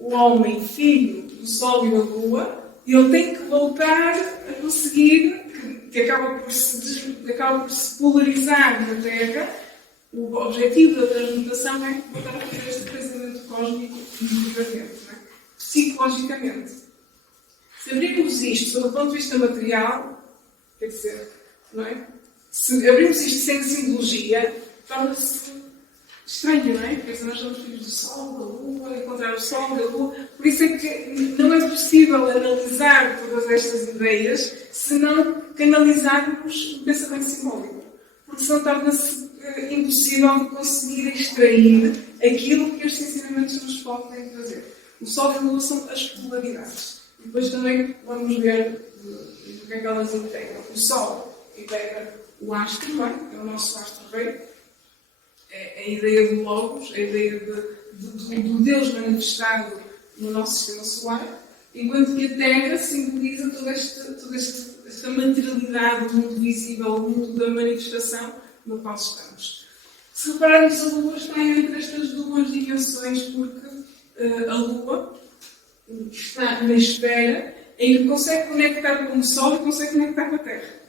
o homem filho do Sol e da Lua, ele tem que voltar a conseguir, que acaba por se polarizar na Terra. O objetivo da transmutação é voltar a fazer este casamento cósmico interiormente, não é? Psicologicamente. Se abrirmos isto do ponto de vista material, quer dizer, não é? Se abrirmos isto sem simbologia, torna-se estranho, não é? Quer dizer, nós somos filhos do Sol, da Lua, encontrar o Sol, da Lua. Por isso é que não é possível analisar todas estas ideias se não canalizarmos o pensamento simbólico. Porque senão torna-se impossível conseguir extrair aquilo que estes ensinamentos nos podem trazer. O Sol e a Lua são as polaridades. E depois também vamos ver do que é que elas integram. O Sol integra o astro, não é? É o nosso astro-rei. É a ideia do Logos, a ideia do Deus manifestado no nosso sistema solar, enquanto que a Terra simboliza toda esta materialidade do mundo visível, o mundo da manifestação no qual estamos. Se repararmos, a Lua está entre estas duas dimensões, porque a Lua está na esfera em que consegue conectar com o Sol e consegue conectar com a Terra.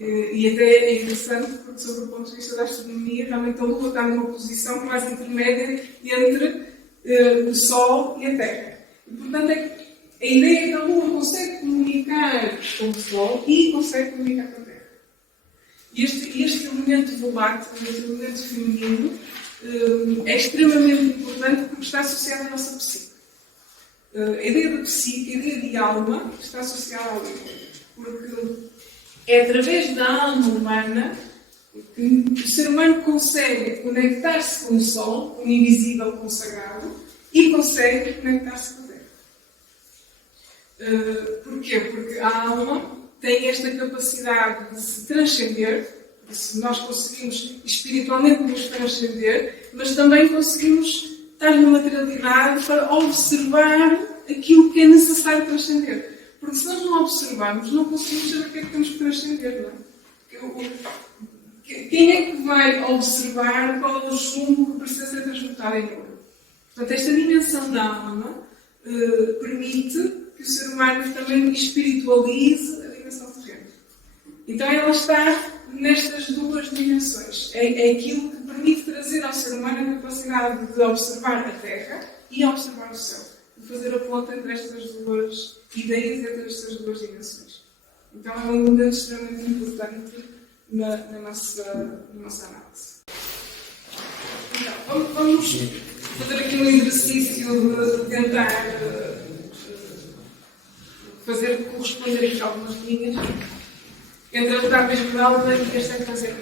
E até é interessante, porque sob o ponto de vista da astronomia, realmente a Lua está numa posição quase intermédia entre o Sol e a Terra. E, portanto, a ideia é que a Lua consegue comunicar com o Sol e consegue comunicar com a Terra. E este elemento volátil, este elemento feminino, é extremamente importante porque está associado à nossa psique. A ideia de psique, a ideia de alma, está associada à Lua. Porque é através da alma humana que o ser humano consegue conectar-se com o Sol, com o invisível, com o sagrado, e consegue conectar-se com a Terra. Porquê? Porque a alma tem esta capacidade de se transcender, se nós conseguimos espiritualmente nos transcender, mas também conseguimos estar na materialidade para observar aquilo que é necessário transcender. Porque se nós não observarmos, não conseguimos saber o que é que temos que transcender, não é? Quem é que vai observar qual é o chumbo que precisa ser transmutado em ouro? Portanto, esta dimensão da alma permite que o ser humano também espiritualize a dimensão terrena. Então ela está nestas duas dimensões. É aquilo que permite trazer ao ser humano a capacidade de observar a Terra e observar o céu. De fazer a ponte entre estas duas ideias, entre estas duas dimensões. Então é um elemento extremamente importante na nossa análise. Então, vamos fazer aqui um exercício de tentar fazer corresponder aqui algumas linhas entre a etapa esmeralda e esta fazer.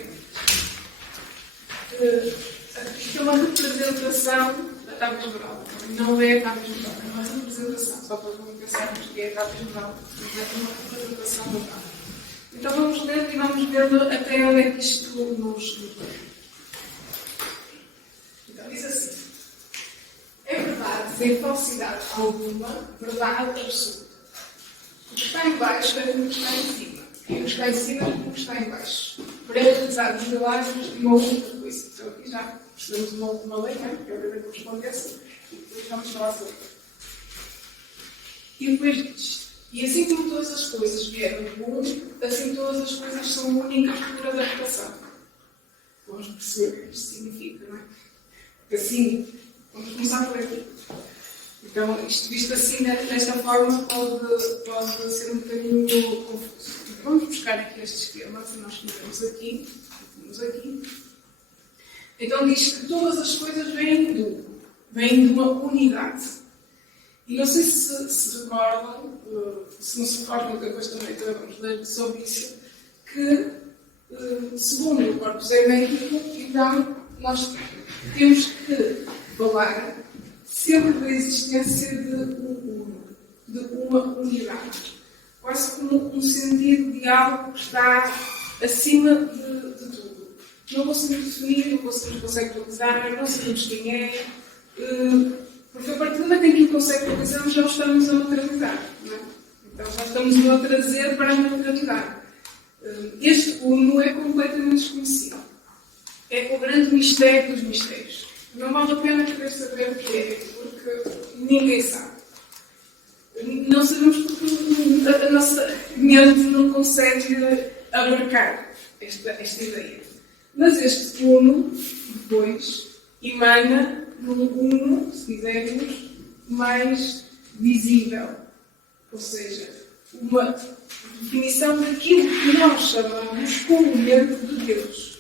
Isto é uma representação da etapa esmeralda. Não é a etapa esmeralda, é uma representação. Só para não pensarmos que é a etapa esmeralda. Mas é uma representação da etapa. Então vamos ler e vamos vendo até onde é que isto nos leva. Então diz assim. É verdade, sem falsidade alguma, verdade absoluta. O que está em baixo é o que está em cima. E o que está em cima é o que está em baixo. Para realizar os milagres de uma outra coisa. Então aqui já precisamos de uma lei, não é? Que é a lei da correspondência. E depois vamos falar sobre ela. E depois diz. E assim como todas as coisas vieram do mundo, assim todas as coisas são únicas por adaptação. Vamos perceber o que isto significa, não é? Assim, vamos começar por aqui. Então, isto visto assim, desta forma, pode ser um bocadinho confuso. Então, vamos buscar aqui este esquema que nós temos aqui. Então, diz que todas as coisas vêm de uma unidade. E não sei se recordam, se não se recordam, depois também vamos ler sobre isso, que, segundo o corpus hermético, então, nós temos que falar sempre da existência de uma unidade. Quase como um sentido de algo que está acima de tudo. Não conseguimos definir, não conseguimos conceptualizar, não sabemos quem é. Porque a partir do momento em que o conceptualizamos, já o estamos a materializar. Não é? Então já estamos a trazer para a materialidade. Este uno é completamente desconhecido. É o grande mistério dos mistérios. Não vale a pena querer saber o que é, porque ninguém sabe. Não sabemos porque a nossa mente não consegue abarcar esta ideia. Mas este uno, depois, emana num uno, se quisermos, mais visível. Ou seja, uma definição daquilo que nós chamamos comumente de Deus.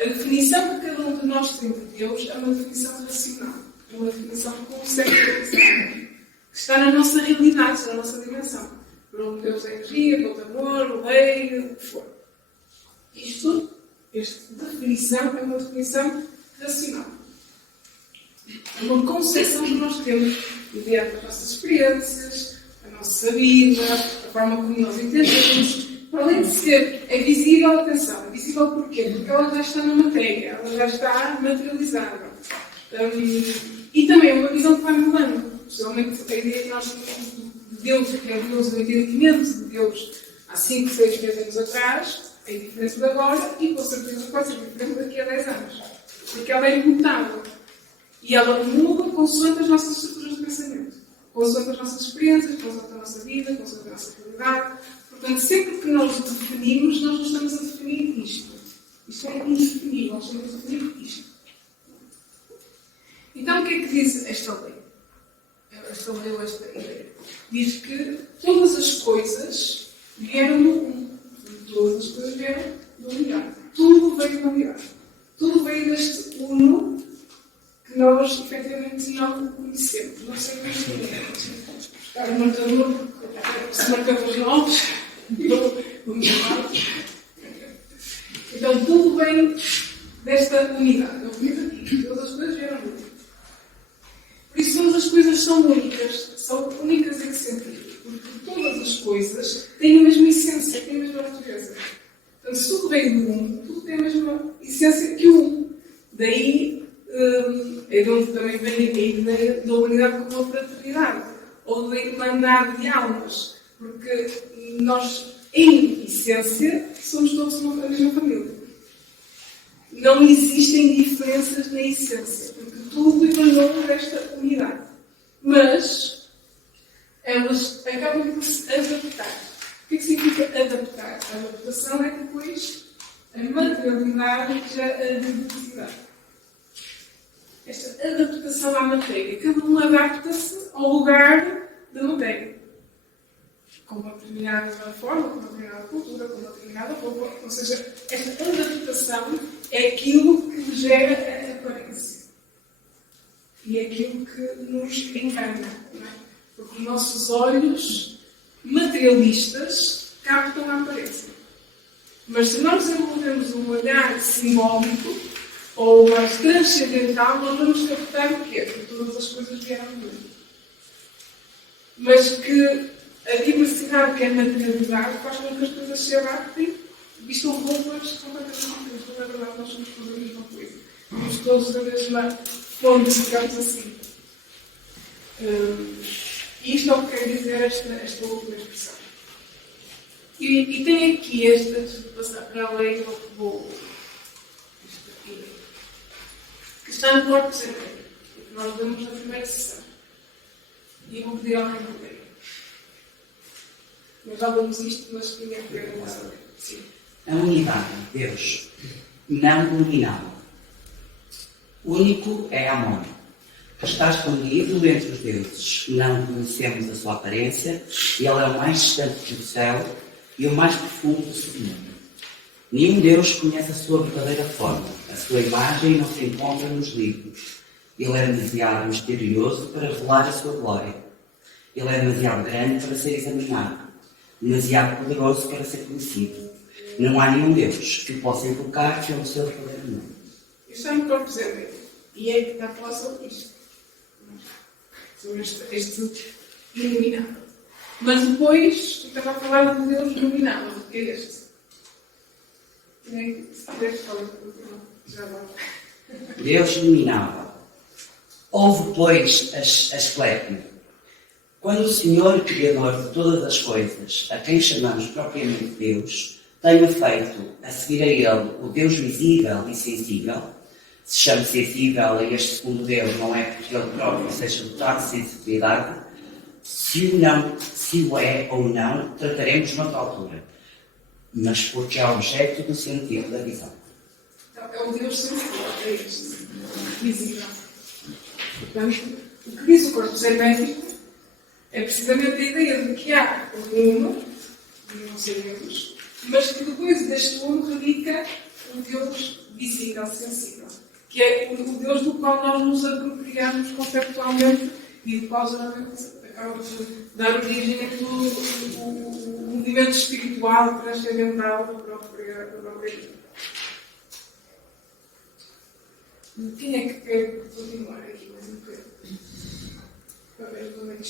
A definição que cada um de nós tem de Deus é uma definição racional, é uma definição conceptualizada, que está na nossa realidade, está na nossa dimensão. Para um Deus é energia, para outro amor, lei, o que for. Esta definição é uma definição racional. É uma concepção que nós temos mediante as nossas experiências, a nossa vida, a forma como nós entendemos. Para além de ser, é visível, atenção, é visível porquê? Porque ela já está na matéria, ela já está materializada. E também é uma visão que vai mudando. Especialmente a ideia que nós temos de Deus, que é Deus do entendimento de Deus há 5, 6 mil anos atrás, é diferente de agora e com certeza pode ser diferente daqui a 10 anos. Porque ela é imutável. E ela muda consoante as nossas estruturas de pensamento. Consoante as nossas experiências, consoante a nossa vida, consoante a nossa realidade. Portanto, sempre que nós definimos, nós não estamos a definir isto. Isto é indefinível, nós estamos a definir isto. Então, o que é que diz esta lei? Esta lei ou esta ideia? Diz que todas as coisas vieram do um. Todas as coisas vieram do unidade. Tudo veio da unidade. Tudo veio deste uno que nós, efetivamente, não conhecemos. Não sabemos quem é. Buscar o marcador, se marcadores novos, então tudo vem desta unidade. Todas as coisas vieram do unidade. Por isso, todas as coisas são únicas. São únicas em que sentido? Porque todas as coisas têm a mesma essência, têm a mesma natureza. Portanto, se tudo veio do um, tudo tem a mesma essência que o um. Daí é de onde também vem a ideia da humanidade como uma unidade de almas, porque nós, em essência, somos todos a mesma família. Não existem diferenças na essência, porque tudo emanou desta unidade. Mas elas acabam por se adaptar. O que significa adaptar? A adaptação é depois a materialidade já a diversidade. Esta adaptação à matéria. Cada um adapta-se ao lugar da matéria. Com uma determinada forma, com uma determinada cultura, com uma determinada roupa. Ou seja, esta adaptação é aquilo que lhe gera a aparência. E é aquilo que nos engana. Não é? Porque os nossos olhos materialistas captam a aparência. Mas se nós desenvolvemos um olhar simbólico ou mais transcendental, nós vamos captar o quê? Que todas as coisas vieram de Deus. Mas que a diversidade que é a materialidade faz com que as coisas se adaptem e vistam roupas completamente diferentes. Mas, na verdade, nós somos todos a mesma coisa. Somos todos da mesma fonte, digamos assim. E isto é o que quer dizer esta última expressão. E tem aqui estas, de passar para além, eu vou. Isto aqui. Que está no corpo presente, que nós vemos na primeira sessão. E vou pedir alguém para ler. Nós já vamos isto, mas queria ver uma coisa. Sim. A unidade de Deus, não dominável. Único é Amor. Está escondido entre os deuses. Não conhecemos a sua aparência. Ele é o mais distante do céu e o mais profundo do submundo. Nenhum Deus conhece a sua verdadeira forma. A sua imagem não se encontra nos livros. Ele é demasiado misterioso para revelar a sua glória. Ele é demasiado grande para ser examinado. Demasiado poderoso para ser conhecido. Não há nenhum Deus que o possa invocar pelo seu verdadeiro nome. Isto é um corpo presente. E é que está a falar sobre isto. Sobre este iluminado. Mas depois, estava a falar de Deus iluminado, que é este. Já vai. Deus iluminável. Houve, pois, a esclépia. Quando o Senhor, Criador de todas as coisas, a quem chamamos propriamente Deus, tenha feito, a seguir a Ele, o Deus visível e sensível, se chama sensível a este segundo Deus, não é porque Ele próprio seja dotado de sensibilidade. Se o é ou não, trataremos noutra altura. Mas porque é objeto do sentido da visão. Então, é o Deus sensível, é este. Visível. Portanto, o que diz o corpo hermético é precisamente a ideia de que há um uno, não sabemos, mas que depois deste uno radica um Deus visível, sensível. Que é o Deus do qual nós nos apropriamos conceptualmente e do qual geralmente acaba de dar origem a todo o movimento espiritual transcendental da própria vida. Quem é que quer continuar aqui mais um bocadinho?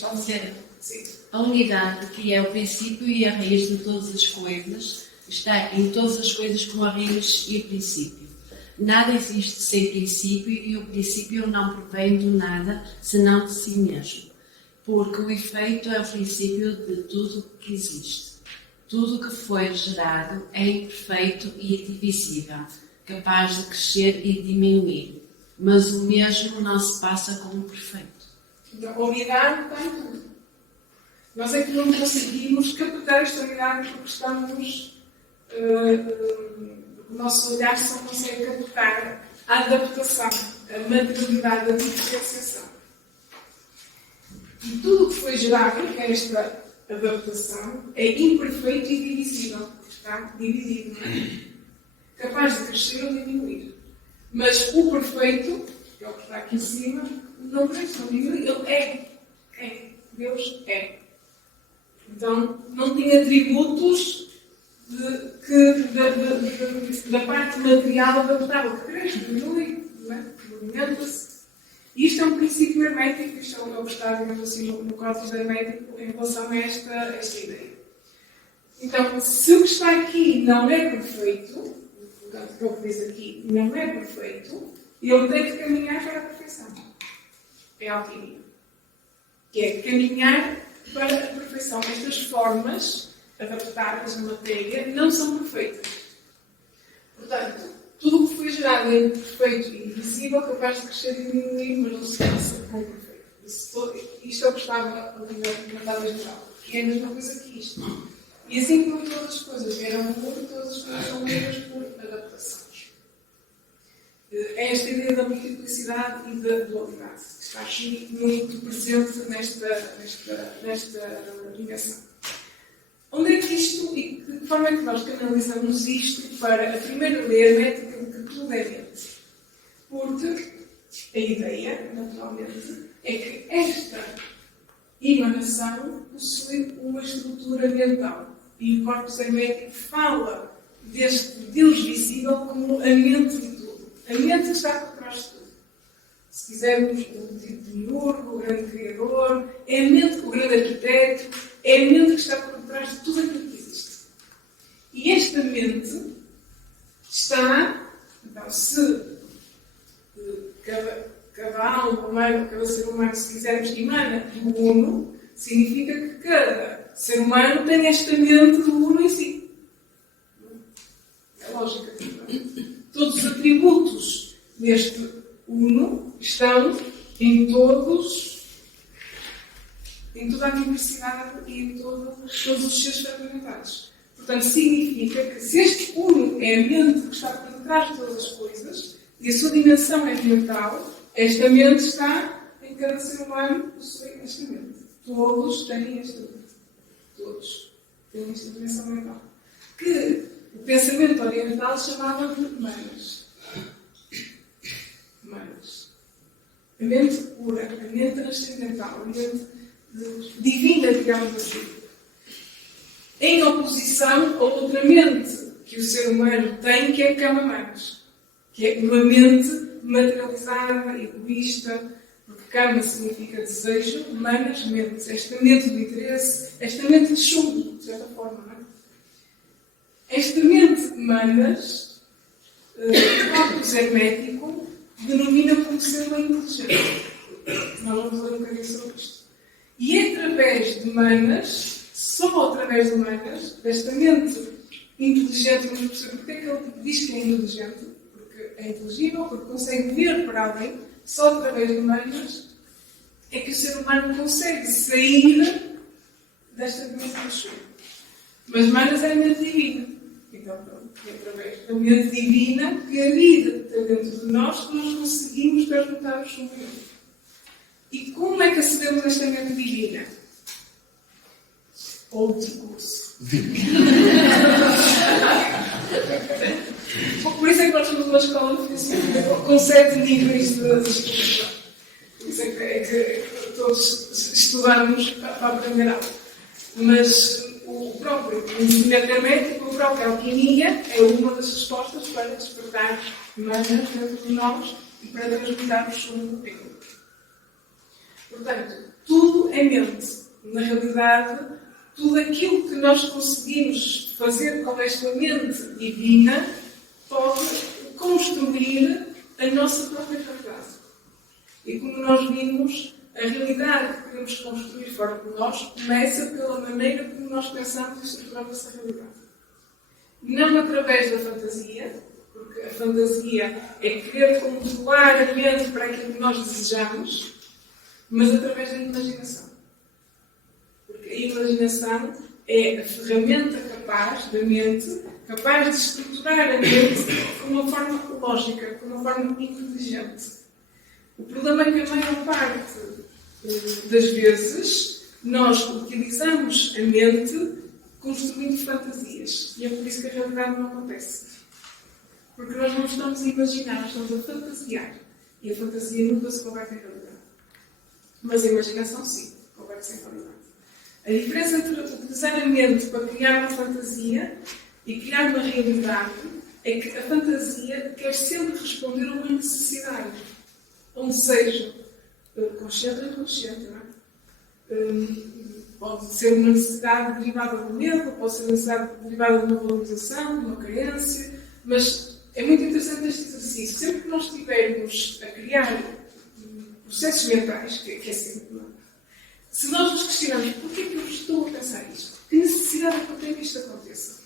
Pode ser. Sim. A unidade, que é o princípio e a raiz de todas as coisas, está em todas as coisas com a raiz e o princípio. Nada existe sem princípio e o princípio não provém do nada, senão de si mesmo. Porque o efeito é o princípio de tudo o que existe. Tudo o que foi gerado é imperfeito e indivisível, capaz de crescer e diminuir. Mas o mesmo não se passa como perfeito. Então, a unidade está em tudo. Nós é que não conseguimos captar esta unidade porque estamos... o nosso olhar só consegue captar a adaptação, a materialidade, a diferenciação. E tudo o que foi gerado, que é esta adaptação, é imperfeito e divisível. Está dividido. Capaz de crescer ou diminuir. Mas o perfeito, que é o que está aqui em cima, não cresce, não diminui. Ele é. É. Deus é. Então, não tem atributos da parte material adaptável, que cresce, diminui, movimenta-se. Isto é um princípio hermético, isto é o que está, digamos assim, no código hermético em relação a esta ideia. Então, se o que está aqui não é perfeito, portanto, o que diz aqui não é perfeito, ele tem que caminhar para a perfeição. É alquimia. Que é caminhar para a perfeição. Estas formas adaptadas à matéria não são perfeitas. Portanto, tudo o que foi gerado é imperfeito e invisível, capaz de crescer e diminuir, mas não se cansa com o perfeito. Isto é o que estava ali na tabela geral, que é a mesma coisa que isto. E assim como todas as coisas vieram ao mundo, todas as coisas são muitas por adaptações. É esta ideia da multiplicidade e da dualidade, que está aqui muito presente nesta ligação. Onde é que isto, e de que forma é que nós canalizamos isto para a primeira lei hermética de que tudo é mente? Porque a ideia, naturalmente, é que esta emanação possui uma estrutura mental. E o corpus hermético fala deste Deus visível como a mente de tudo. A mente que está por trás de tudo. Se quisermos, o demiurgo, o grande criador, é a mente, o grande arquiteto, é a mente que está por trás de tudo aquilo que existe. E esta mente está, então, se cada alma humana, cada ser humano, se quisermos, emana do Uno, significa que cada ser humano tem esta mente do Uno em si. É lógica. Todos os atributos deste Uno estão em toda a diversidade e em todos os seres fragmentados. Portanto, significa que se este Uno é a mente que está por detrás de todas as coisas e a sua dimensão é mental, esta mente está em cada ser humano, possui esta mente. Todos têm esta mente. Todos têm esta dimensão mental. Que o pensamento oriental chamava de manas. Manas. A mente pura, a mente transcendental, a mente divina, digamos assim. Em oposição a outra mente que o ser humano tem, que é a cama manas. Que é uma mente materializada, egoísta, porque kama significa desejo, manas, mentes. Esta mente do interesse, esta mente de chumbo, de certa forma, não é? Esta mente manas, o corpus hermético, denomina como ser uma inteligente. Nós vamos ler um bocadinho sobre isto. E é através de manas, só através de manas, desta mente inteligente, vamos perceber porque é que ele diz que é inteligente. É inteligível, porque consegue ver para além, só através de manas, é que o ser humano consegue sair desta dimensão do chumbo. Mas manas é a mente divina. Então, pronto, é através da mente divina que habita dentro de nós que nós conseguimos transmutar o chumbo. E como é que acedemos a esta mente divina? Outro curso. Por isso é que nós temos uma escola de filosofia com 7 níveis de estudo. Por isso é que todos estudamos para aprender algo. Mas o próprio conhecimento hermético, a própria alquimia, é uma das respostas para despertar manas dentro de nós e para transmutar o chumbo do tempo. Portanto, tudo é mente. Na realidade, tudo aquilo que nós conseguimos fazer com esta mente divina pode construir a nossa própria realidade. E como nós vimos, a realidade que queremos construir fora de nós começa pela maneira como nós pensamos e estruturamos essa realidade. Não através da fantasia, porque a fantasia é querer controlar a mente para aquilo que nós desejamos, mas através da imaginação. Porque a imaginação é a ferramenta capaz da mente, capaz de estruturar a mente de uma forma lógica, de uma forma inteligente. O problema é que a maior parte das vezes nós utilizamos a mente construindo fantasias. E é por isso que a realidade não acontece. Porque nós não estamos a imaginar, nós estamos a fantasiar. E a fantasia nunca se converte em realidade. Mas a imaginação, sim, converte-se em realidade. A diferença entre utilizar a mente para criar uma fantasia e criar uma realidade é que a fantasia quer sempre responder a uma necessidade. Onde seja consciente ou inconsciente, não é? Pode ser uma necessidade derivada do medo, pode ser uma necessidade derivada de uma valorização, de uma carência, mas é muito interessante este exercício. Sempre que nós estivermos a criar processos mentais, que é sempre, não é? Se nós nos questionamos porquê que eu estou a pensar isto, que necessidade é que eu tenho que isto aconteça?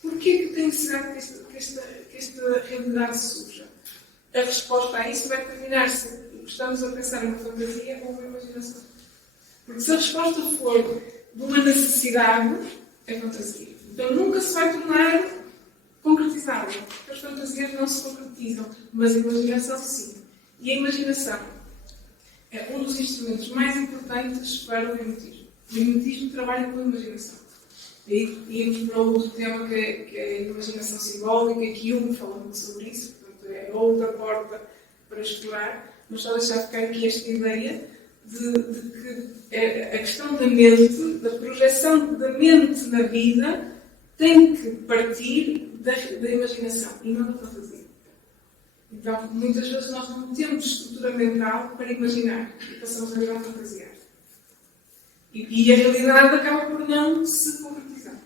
Porquê que eu tenho necessidade que esta realidade surja? A resposta a isso vai determinar se estamos a pensar numa fantasia ou uma imaginação. Porque se a resposta for de uma necessidade, é fantasia. Então nunca se vai tornar concretizável. As fantasias não se concretizam, mas a imaginação sim. E a imaginação é um dos instrumentos mais importantes para o mimetismo. O mimetismo trabalha com a imaginação. E íamos para outro tema que é a imaginação simbólica, que Jung fala muito sobre isso, portanto é outra porta para explorar, mas só deixar ficar aqui esta ideia de que a questão da mente, da projeção da mente na vida, tem que partir da imaginação e não da fantasia. Então, muitas vezes nós não temos estrutura mental para imaginar e passamos a viver a fantasiar. E a realidade acaba por não se concretizar.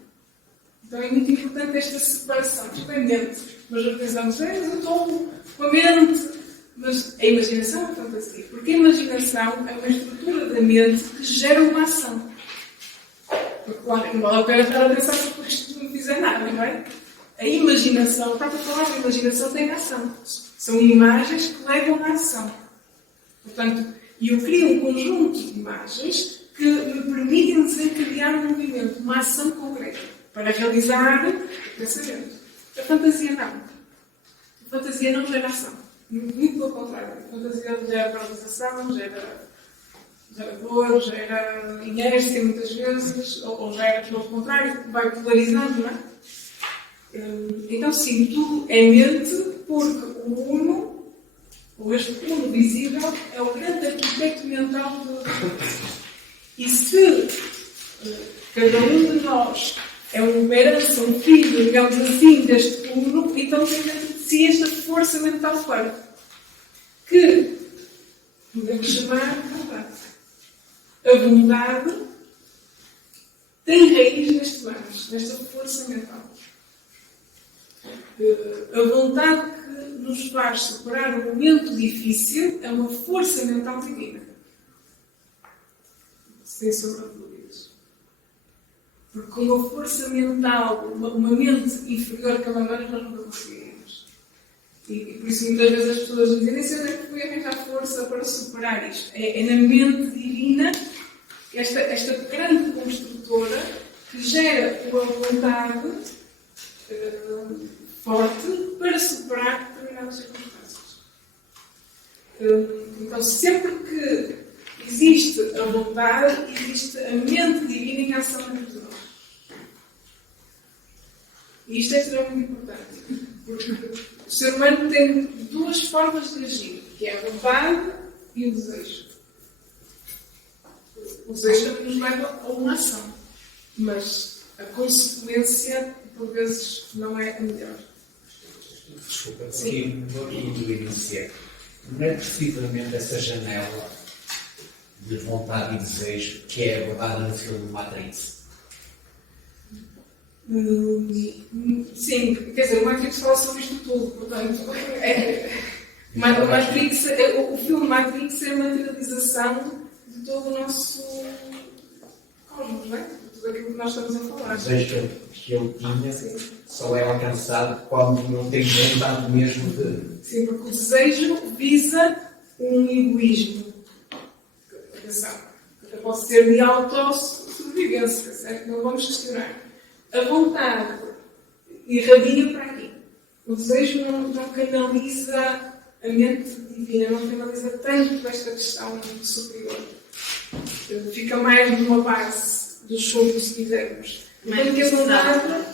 Então é muito importante esta separação. Isto é mente. Mas nós pensamos, eu estou com a mente. Mas a imaginação é a fantasia. Porque a imaginação é uma estrutura da mente que gera uma ação. Porque, claro, não vale a pena estar a pensar se isto não fizer nada, não é? A imaginação, está a falar, a imaginação tem ação. São imagens que levam à ação. Portanto, eu crio um conjunto de imagens que me permitem desencadear um movimento, uma ação concreta, para realizar o pensamento. A fantasia não. A fantasia não gera ação. Muito pelo contrário. A fantasia gera paralisação, gera dor, gera inércia muitas vezes, ou gera, pelo contrário, vai polarizando, não é? Então, sim, tudo é mente, porque o Uno, ou este Uno visível, é o grande arquiteto mental do E se cada um de nós é uma herança, um filho, digamos assim, deste Uno, então tem dentro de si esta força mental forte, que podemos chamar de vontade. A vontade tem raiz neste vamos, nesta força mental. A vontade que nos faz superar um momento difícil é uma força mental divina. Sem sombra de dúvidas. Porque com uma força mental, uma mente inferior que a nós nunca conseguimos. E por isso muitas vezes as pessoas dizem, nem sei onde é que fui arranjar força para superar isto. É na mente divina, esta grande construtora, que gera uma vontade forte para superar determinadas circunstâncias. Então, sempre que existe a vontade, existe a mente divina em ação dentro de nós. E isto é extremamente importante, porque o ser humano tem duas formas de agir, que é a vontade e o desejo. O desejo também nos leva a uma ação, mas a consequência, por vezes, não é a melhor. Desculpa, aqui do início. Não é precisamente essa janela de vontade e desejo que é abordada no filme Matrix? Sim, quer dizer, o Matrix fala sobre isto tudo, portanto, o filme Matrix é a materialização de todo o nosso cosmos, não é? De tudo aquilo que nós estamos a falar. O desejo que ele tinha só é alcançado quando não tem vontade mesmo de... Sim, porque o desejo visa um egoísmo. Atenção, pode ser de autossobrevivência, certo? Não vamos questionar. A vontade irradia para aqui. O desejo não canaliza a mente divina, não canaliza tanto esta questão superior. Fica mais numa base do show, se quisermos. Mais visceral.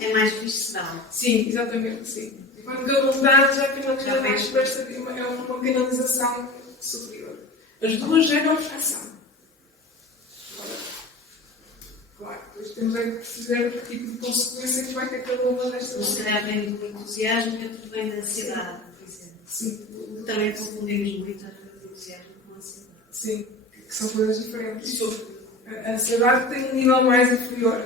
É mais visceral. Sim, exatamente, sim. E quando a vontade já canaliza mais para esta, é uma canalização superior. As duas geram ação. Claro, depois temos que perceber que tipo de consequência que vai ter cada uma destas. Se calhar vem do entusiasmo e outro vem da ansiedade, por exemplo. Sim. Também confundimos muito o entusiasmo com a ansiedade. Sim, que são coisas diferentes. A ansiedade tem um nível mais inferior.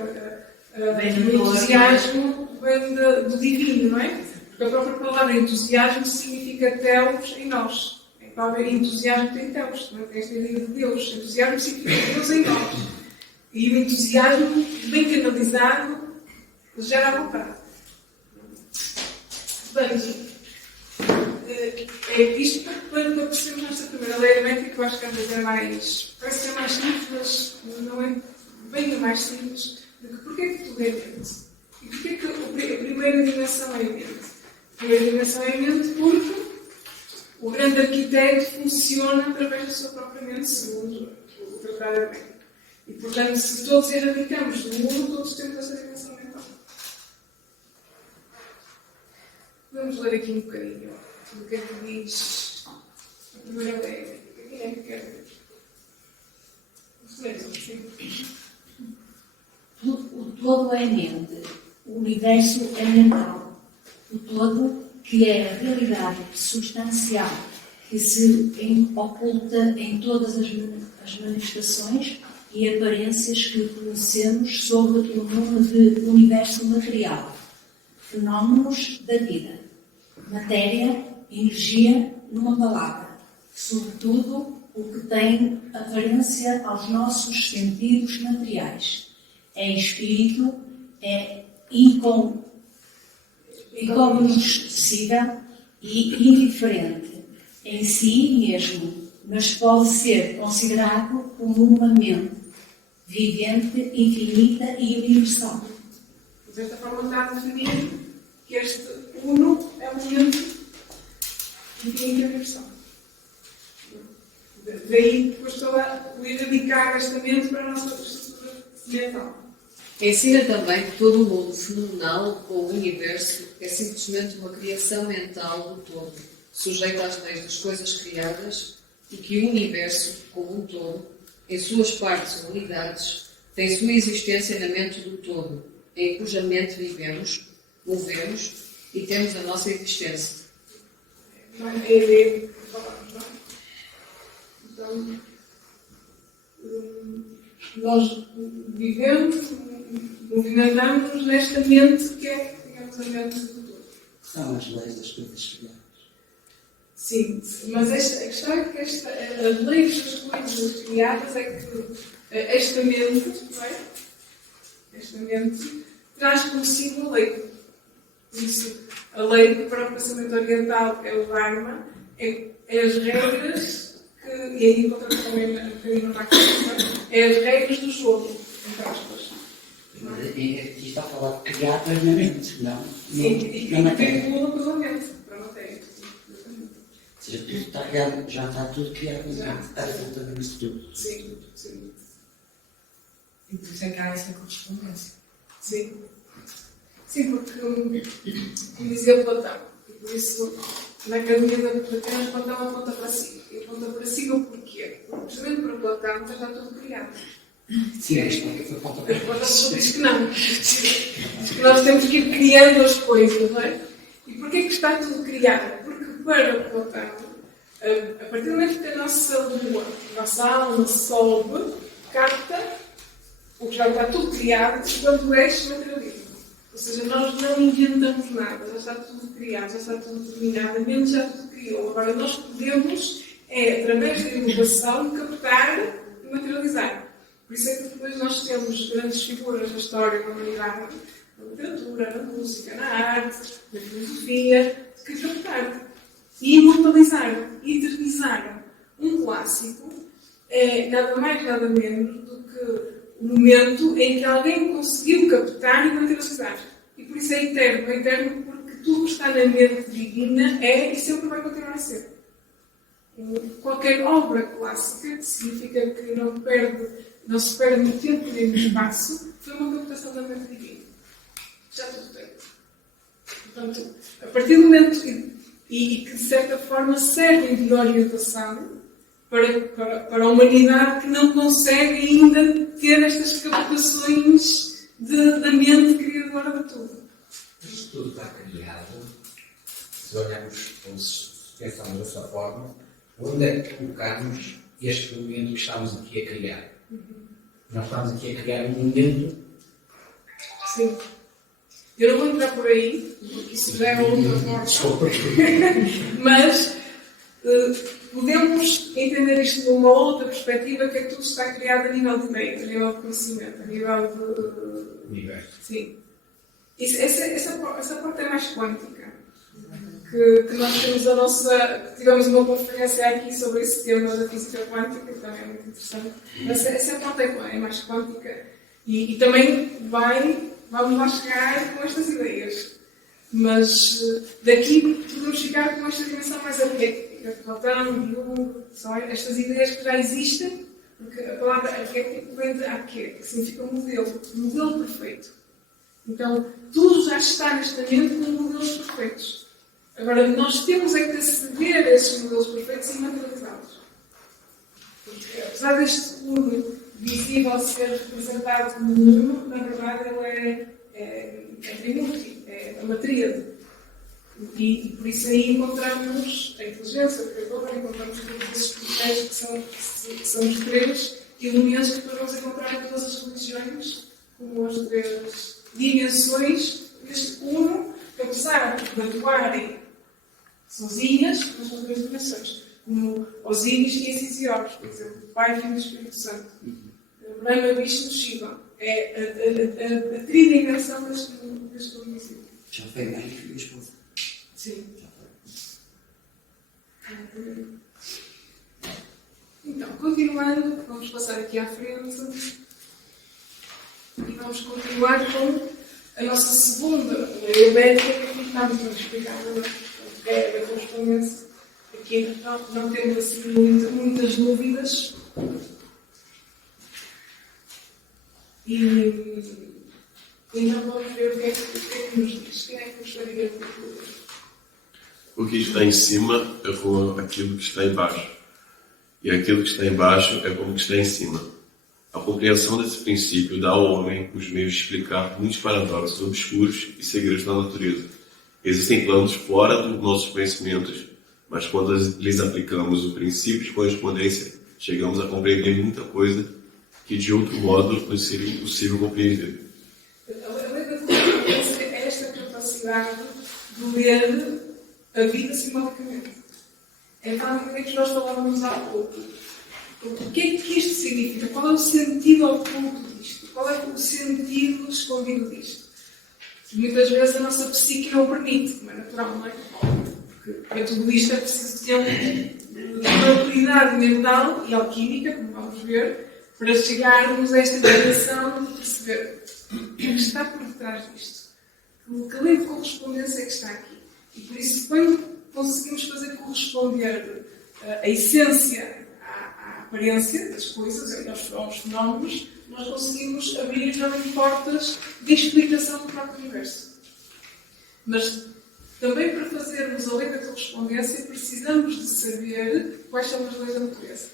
O entusiasmo vem do divino, não é? Porque a própria palavra entusiasmo significa telos em nós, para haver entusiasmo em Deus, não é? Tem esta ideia de Deus. Entusiasmo significa Deus em nós. E o entusiasmo, bem canalizado, gera a vontade. Portanto, é isto para percebermos nesta primeira lei hermética, que eu acho que às vezes é mais. Parece que é mais simples, mas não é bem mais simples. Porquê é que tudo é mente? E porquê é que a primeira dimensão é mente? A primeira dimensão é mente porque o grande arquiteto funciona através da sua própria mente, segundo o Tratado Hermético. E, portanto, se todos erradicamos do mundo, todos temos essa dimensão mental. Vamos ler aqui um bocadinho do que é que diz a primeira lei. Quem é que quer ver? O todo é mente, o universo é mental. O todo, que é a realidade substancial que se oculta em todas as manifestações e aparências que conhecemos sob o nome de universo material, fenómenos da vida, matéria, energia, numa palavra, sobretudo o que tem aparência aos nossos sentidos materiais. É espírito, é incognoscível e indiferente em si mesmo, mas pode ser considerado como uma mente vivente, infinita e universal. Desta forma está a definir que este uno é um mente infinita e universal. Daí depois toda o erradicar esta mente para a nossa estrutura mental. Ensina também que todo o mundo fenomenal ou universo é simplesmente uma criação mental do todo, sujeito às leis das coisas criadas, e que o universo, como um todo, em suas partes ou unidades, tem sua existência na mente do todo, em cuja mente vivemos, movemos e temos a nossa existência. Não é a ideia que falamos, não é? Então, nós vivemos, movimentamos nesta mente que é, digamos, a mente do todo. São as leis das coisas criadas. Sim, mas a questão é que as leis das coisas criadas é que esta mente, não é? Esta mente traz consigo a lei. Por isso, a lei para o pensamento oriental é o Dharma, é as regras que, e aí encontramos também um bocadinho na cabeça, é as regras do jogo, entre aspas. Isto está a falar de criadas na mente, não? Sim, e Na matéria. vincula com a mente, para a matéria. Ou seja, tudo está criado, já está tudo criado, Já. absolutamente tudo. Sim, sim. E por isso é que há essa correspondência. Sim. Sim, porque, como dizia Platão, e por isso, na Academia da Platão, Platão aponta para si. E aponta para si o porquê? Porque, precisamente para Platão, já está tudo criado. Sim, isto foi Platão diz que não. Diz que nós temos que ir criando as coisas, não é? E porquê que está tudo criado? Porque para Platão, a partir do momento que a nossa lua, a nossa alma sobe, capta o que já está tudo criado, quando é se materializa. Ou seja, nós não inventamos nada, já está tudo criado, já está tudo determinado, a mente já tudo criou. Agora nós podemos, através da inovação, captar e materializar. Por isso é que depois nós temos grandes figuras da história da humanidade, na literatura, na música, na arte, na filosofia, que captaram e imortalizaram, e eternizaram. Um clássico é nada mais, nada menos do que o momento em que alguém conseguiu captar e materializar. E por isso é eterno porque tudo que está na mente divina é e sempre vai continuar a ser. Qualquer obra clássica significa que não se perde no tempo nem no espaço, foi uma captação da mente divina. Já tudo tem. Portanto, a partir do momento e que de certa forma servem de orientação para a humanidade que não consegue ainda ter estas captações da mente criadora de tudo. Isto tudo está criado, se olharmos, se pensarmos dessa forma, onde é que colocamos este momento que estamos aqui a criar? Nós estamos aqui a criar um momento. Sim. Eu não vou entrar por aí, porque isso já é outra forma. Mas podemos entender isto de uma outra perspectiva, que é que tudo está criado a nível de meio, a nível de conhecimento, a nível de... Universo. Sim. Essa parte é mais quântica. Que nós temos a nossa... Tivemos uma conferência aqui sobre esse tema da física quântica, que também é muito interessante. Mas essa parte é mais quântica e também vamos lá chegar com estas ideias. Mas daqui podemos ficar com esta dimensão mais arquétipica. Platão, Jung, são estas ideias que já existem, porque a palavra arquétipo vem de arqué, que significa modelo perfeito. Então, tudo já está neste momento com modelos perfeitos. Agora, nós temos é que aceder a esses modelos perfeitos e materializá-los. Porque, apesar deste mundo visível ser representado como um número, na verdade ele é trimúltiplo, é uma tríade. E por isso aí encontramos a inteligência, o criador, encontramos todos esses critérios que são os três elementos que depois vamos encontrar em todas as religiões, como as três dimensões deste uno, que apesar de atuarem sozinhas, mas são três dimensões, como Osíris e Isiós, por exemplo, Pai, Filho e Espírito Santo. Brahma, Vishnu, Shiva. É a tridimensão deste município. Já foi bem, filho e esposa. Sim. Então, continuando, vamos passar aqui à frente e vamos continuar com a nossa segunda lei ibérica, que aqui está muito explicada, que é a correspondência. Aqui não temos assim muitas dúvidas. E então vamos ver o que é que nos diz. Quem é que gostaria de concluir? O que está em cima é como aquilo que está embaixo. E aquilo que está embaixo é como que está em cima. A compreensão desse princípio dá ao homem os meios de explicar muitos paradoxos obscuros e segredos da natureza. Existem planos fora dos nossos conhecimentos, mas quando lhes aplicamos o princípio de correspondência, chegamos a compreender muita coisa que de outro modo não seria impossível compreender. A lei da correspondência é esta capacidade de ler a vida simbolicamente. É tal ideia que nós falávamos há pouco. O que é que isto significa? Qual é o sentido oculto disto? Qual é o sentido escondido disto? Muitas vezes a nossa psique não o permite, como é natural, não é? Porque para tudo isto é preciso ter uma autoridade mental e alquímica, como vamos ver, para chegarmos a esta dimensão de perceber o que está por detrás disto. Que lei de correspondência é que está aqui? E por isso, quando conseguimos fazer corresponder a essência à aparência das coisas, aos fenómenos, nós conseguimos abrir também portas de explicação do próprio universo. Mas também para fazermos a lei da correspondência precisamos de saber quais são as leis da natureza.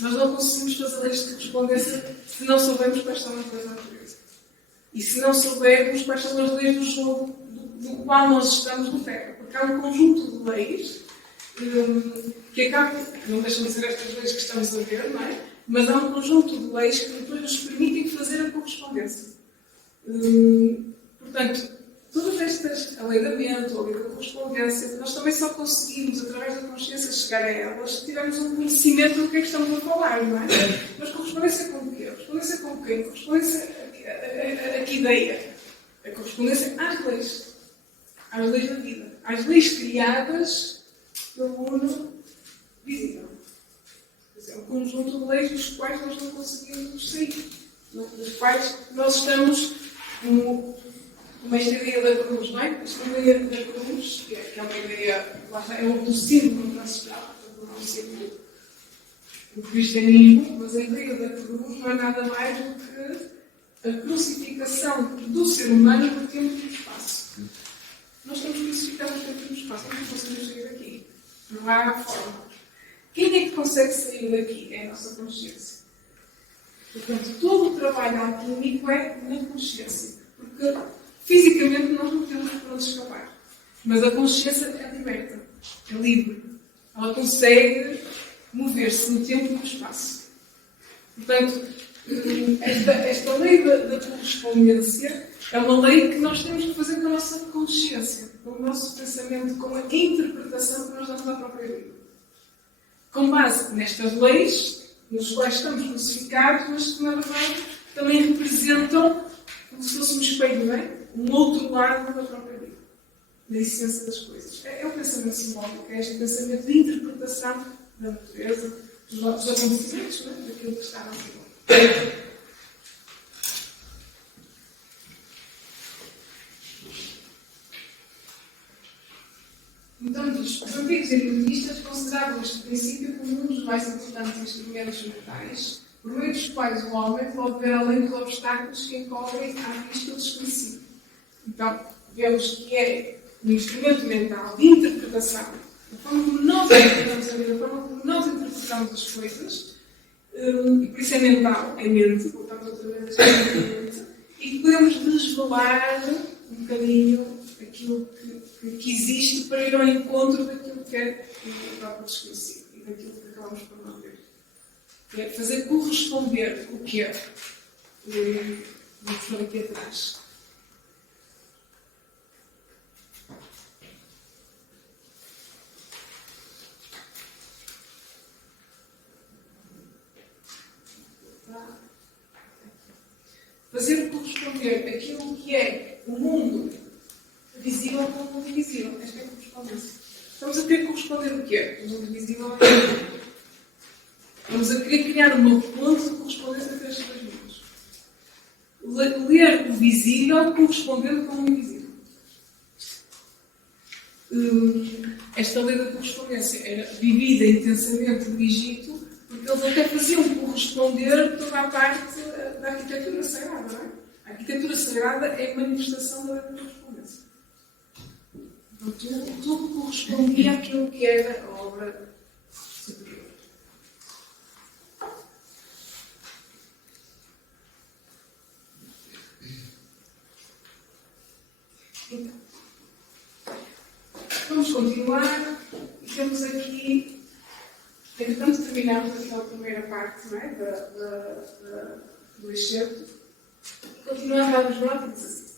Nós não conseguimos fazer leis de correspondência se não soubermos quais são as leis da natureza. E se não soubermos quais são as leis do jogo do qual nós estamos no Terra. Porque há um conjunto de leis que acabam, não deixam de ser estas leis que estamos a ver, não é? Mas há um conjunto de leis que depois nos permitem fazer a correspondência. Portanto, todas estas, a lei da mente, a lei da correspondência, nós também só conseguimos, através da consciência, chegar a elas se tivermos um conhecimento do que é que estamos a falar, não é? Mas correspondência com o quê? Correspondência com quem? Correspondência a que ideia? A correspondência às leis da vida, às leis criadas pelo mundo visível. É um conjunto de leis dos quais nós não conseguimos sair, dos quais nós estamos como esta ideia da cruz, não é? Esta ideia da cruz, que é uma ideia, é um símbolo ancestral, não é um símbolo do cristianismo, mas a ideia da cruz não é nada mais do que a crucificação do ser humano no tempo e no espaço. Nós estamos crucificados no tempo e no espaço, não conseguimos sair daqui. Não há forma. Quem é que consegue sair daqui? É a nossa consciência. Portanto, todo o trabalho alquímico é na consciência. Porque fisicamente nós não temos para onde escapar. Mas a consciência é liberta, é livre. Ela consegue mover-se no tempo e no espaço. Portanto, esta lei da correspondência é uma lei que nós temos que fazer com a nossa consciência, com o nosso pensamento, com a interpretação que nós damos à própria vida. com base nestas leis, nos quais estamos crucificados, mas que, na verdade, também representam, como se fosse um espelho, não é? Um outro lado da própria vida, da essência das coisas. É o pensamento simbólico, é este pensamento de interpretação da natureza, dos nossos acontecimentos, não é? Daquilo que está na vida. Então, os antigos iluministas consideravam este princípio como um dos mais importantes instrumentos mentais, por meio dos quais o homem pode ver além dos obstáculos que encobrem à vista do desconhecido. Então, vemos que é um instrumento mental de interpretação, da forma como nós interpretamos a vida, da forma como nós interpretamos as coisas, e por isso é mental, é mente, voltamos outra vez a esta mente, e que podemos desvelar um bocadinho aquilo que existe para ir ao encontro daquilo que é o próprio desconhecido e daquilo que acabamos por não ver. Que é fazer corresponder o que é o que foi aqui atrás. Fazer corresponder aquilo que é o mundo visível com o mundo invisível. Esta é a correspondência. Estamos a querer corresponder o quê? O mundo visível ao invisível. Estamos a querer criar uma ponte de correspondência entre estas duas mundos. Ler o visível correspondendo com o invisível. Esta lei da correspondência era vivida intensamente no Egito, porque eles até faziam corresponder toda a parte da arquitetura sagrada, não é? A arquitetura sagrada é a manifestação da lei da correspondência. Então, tudo correspondia àquilo que era a obra superior. Então, vamos continuar e temos aqui, entretanto terminamos aquela primeira parte, não é? Do excerto, e continuamos a nos ver e diz assim: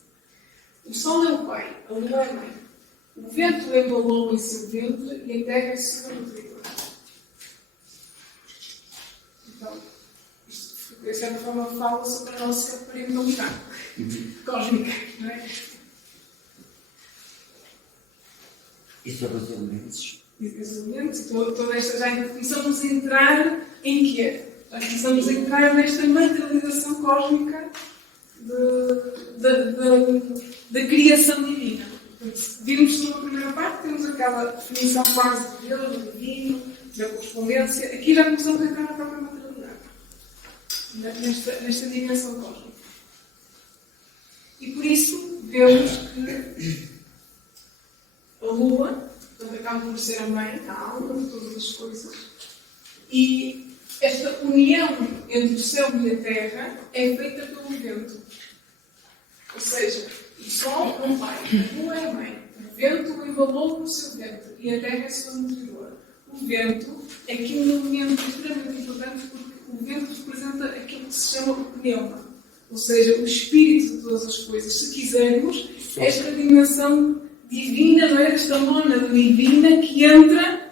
o sol é o pai, a lua é a mãe. O vento embalou em seu ventre e a terra é sua nutridora. Então, isto, de certa forma, fala sobre a nossa parentalidade cósmica, não é? E sobre os elementos? Os elementos, e toda esta já começamos a entrar em quê? Já começamos a entrar nesta materialização cósmica da criação divina. Vimos na primeira parte, temos aquela definição quase de Deus, do divino, da correspondência. Aqui já começamos a entrar na própria materialidade, nesta dimensão cósmica. E por isso vemos que a Lua, portanto, acaba por ser a mãe, a alma de todas as coisas, e esta união entre o céu e a terra é feita pelo vento. Ou seja, o sol é o pai, a lua é a mãe, o vento o embalou no seu ventre e a terra é a sua nutridora. O vento é aqui um elemento extremamente importante porque o vento representa aquilo que se chama o pneuma, ou seja, o espírito de todas as coisas. Se quisermos, esta dimensão divina, não é? Esta mônada divina que entra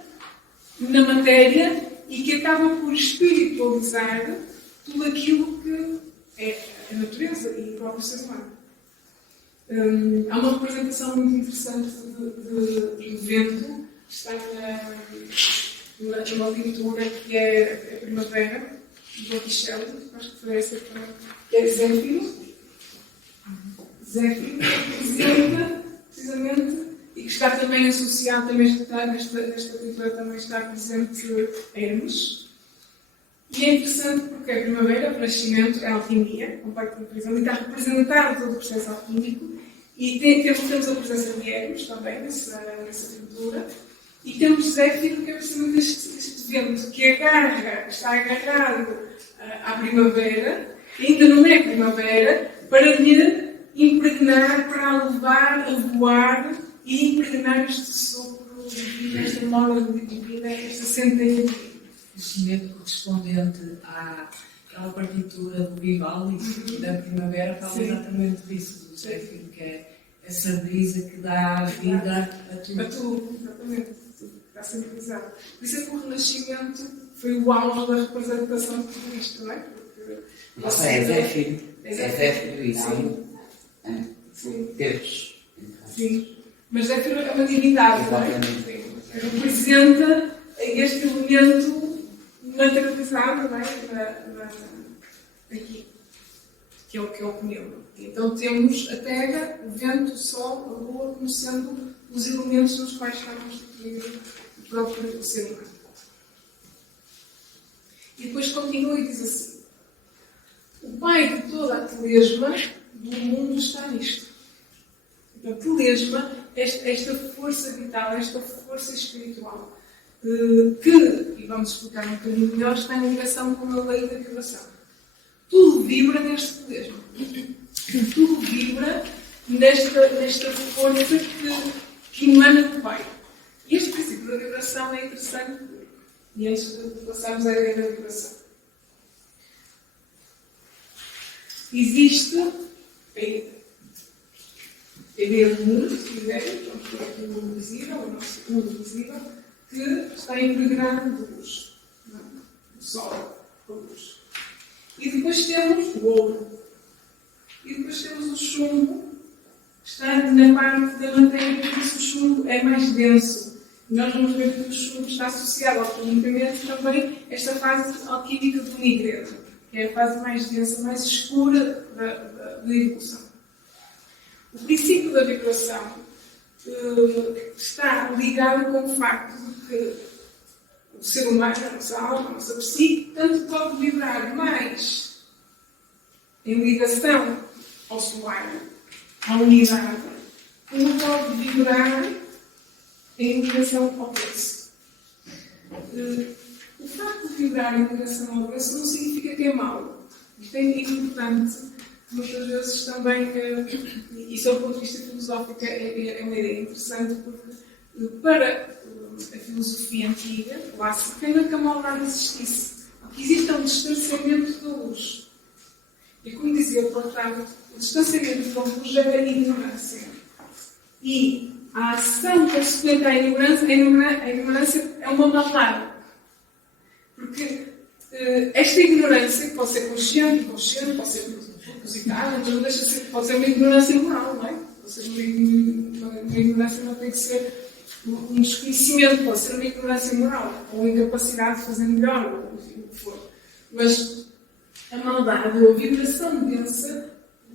na matéria e que acaba por espiritualizar tudo aquilo que é a natureza e o próprio ser humano. Há uma representação muito interessante de vento, que está numa pintura que é a Primavera, de Botticelli, acho que foi essa que é Zéfiro. Zéfiro representa, precisamente, e que está também associado, também está, nesta pintura também está presente Hermes. E é interessante porque a primavera, o nascimento, é a alquimia, completamente presente, e está representado todo o processo alquímico. E temos a presença de Hermes também nessa pintura. E temos Zéfiro, que é precisamente este vento que está agarrado à primavera, ainda não é primavera, para lhe impregnar, para a levar a voar e impregnar este sopro divino, esta mola divina, esta centelha divina. Este momento correspondente àquela partitura do Vivaldi e da Primavera fala Sim. exatamente disso, do Zéfiro, que é essa brisa que dá vida a tudo. A tudo, exatamente. está centralizado. Por isso é que o Renascimento foi o auge da representação de tudo isto, não é? Porque Nossa, é Zéfiro. É Zéfiro e Sim. não Sim. Deus. Sim. Mas Zéfiro é uma divindade, não é? Exatamente. Sim. Representa este elemento materializado, não é? Aqui. Que é o pneu. Então temos a Terra, o vento, o Sol, a Lua, como sendo os elementos nos quais está constituído o próprio ser humano. E depois continua e diz assim: o pai de toda a telesma do mundo está nisto. Então, a telesma, esta força vital, esta força espiritual, que, e vamos explicar um bocadinho melhor, está em ligação com a lei da vibração. Tudo vibra neste telesma. Tudo vibra nesta força que emana do pai. E este princípio da vibração é interessante, e antes de passarmos à ideia da vibração. Existe a ideia do mundo, se quiserem, vamos por aqui o mundo visível, o nosso mundo visível, que está impregnado de luz. O sol, a luz. E depois temos o ouro. E depois temos o chumbo, que está na parte da matéria, por isso o chumbo é mais denso. E nós vamos ver que o chumbo está associado alquimicamente também a esta fase alquímica do nigredo, que é a fase mais densa, mais escura da evolução. O princípio da vibração está ligado com o facto de que o ser humano, a nossa alma, a nossa psique, tanto pode vibrar mais em ligação ao solar, à unidade, como pode vibrar em ligação ao preço. O facto de vibrar em ligação ao preço não significa que é mau. Isto é importante, muitas vezes também, e sob o ponto de vista filosófico, é uma ideia interessante, porque para a filosofia antiga, clássica, não é que a maldade existisse. O que existe é um distanciamento da luz. E como dizia o Platão, o distanciamento da luz gera a ignorância. E a ação consequente à ignorância, a ignorância é uma maldade. Porque esta ignorância, que pode ser consciente, pode ser propositada, mas não deixa de ser, pode ser uma ignorância moral, não é? Ou seja, uma ignorância não tem que ser um desconhecimento, pode ser uma ignorância moral, ou incapacidade de fazer melhor, ou o que for. Mas a maldade, ou a vibração densa,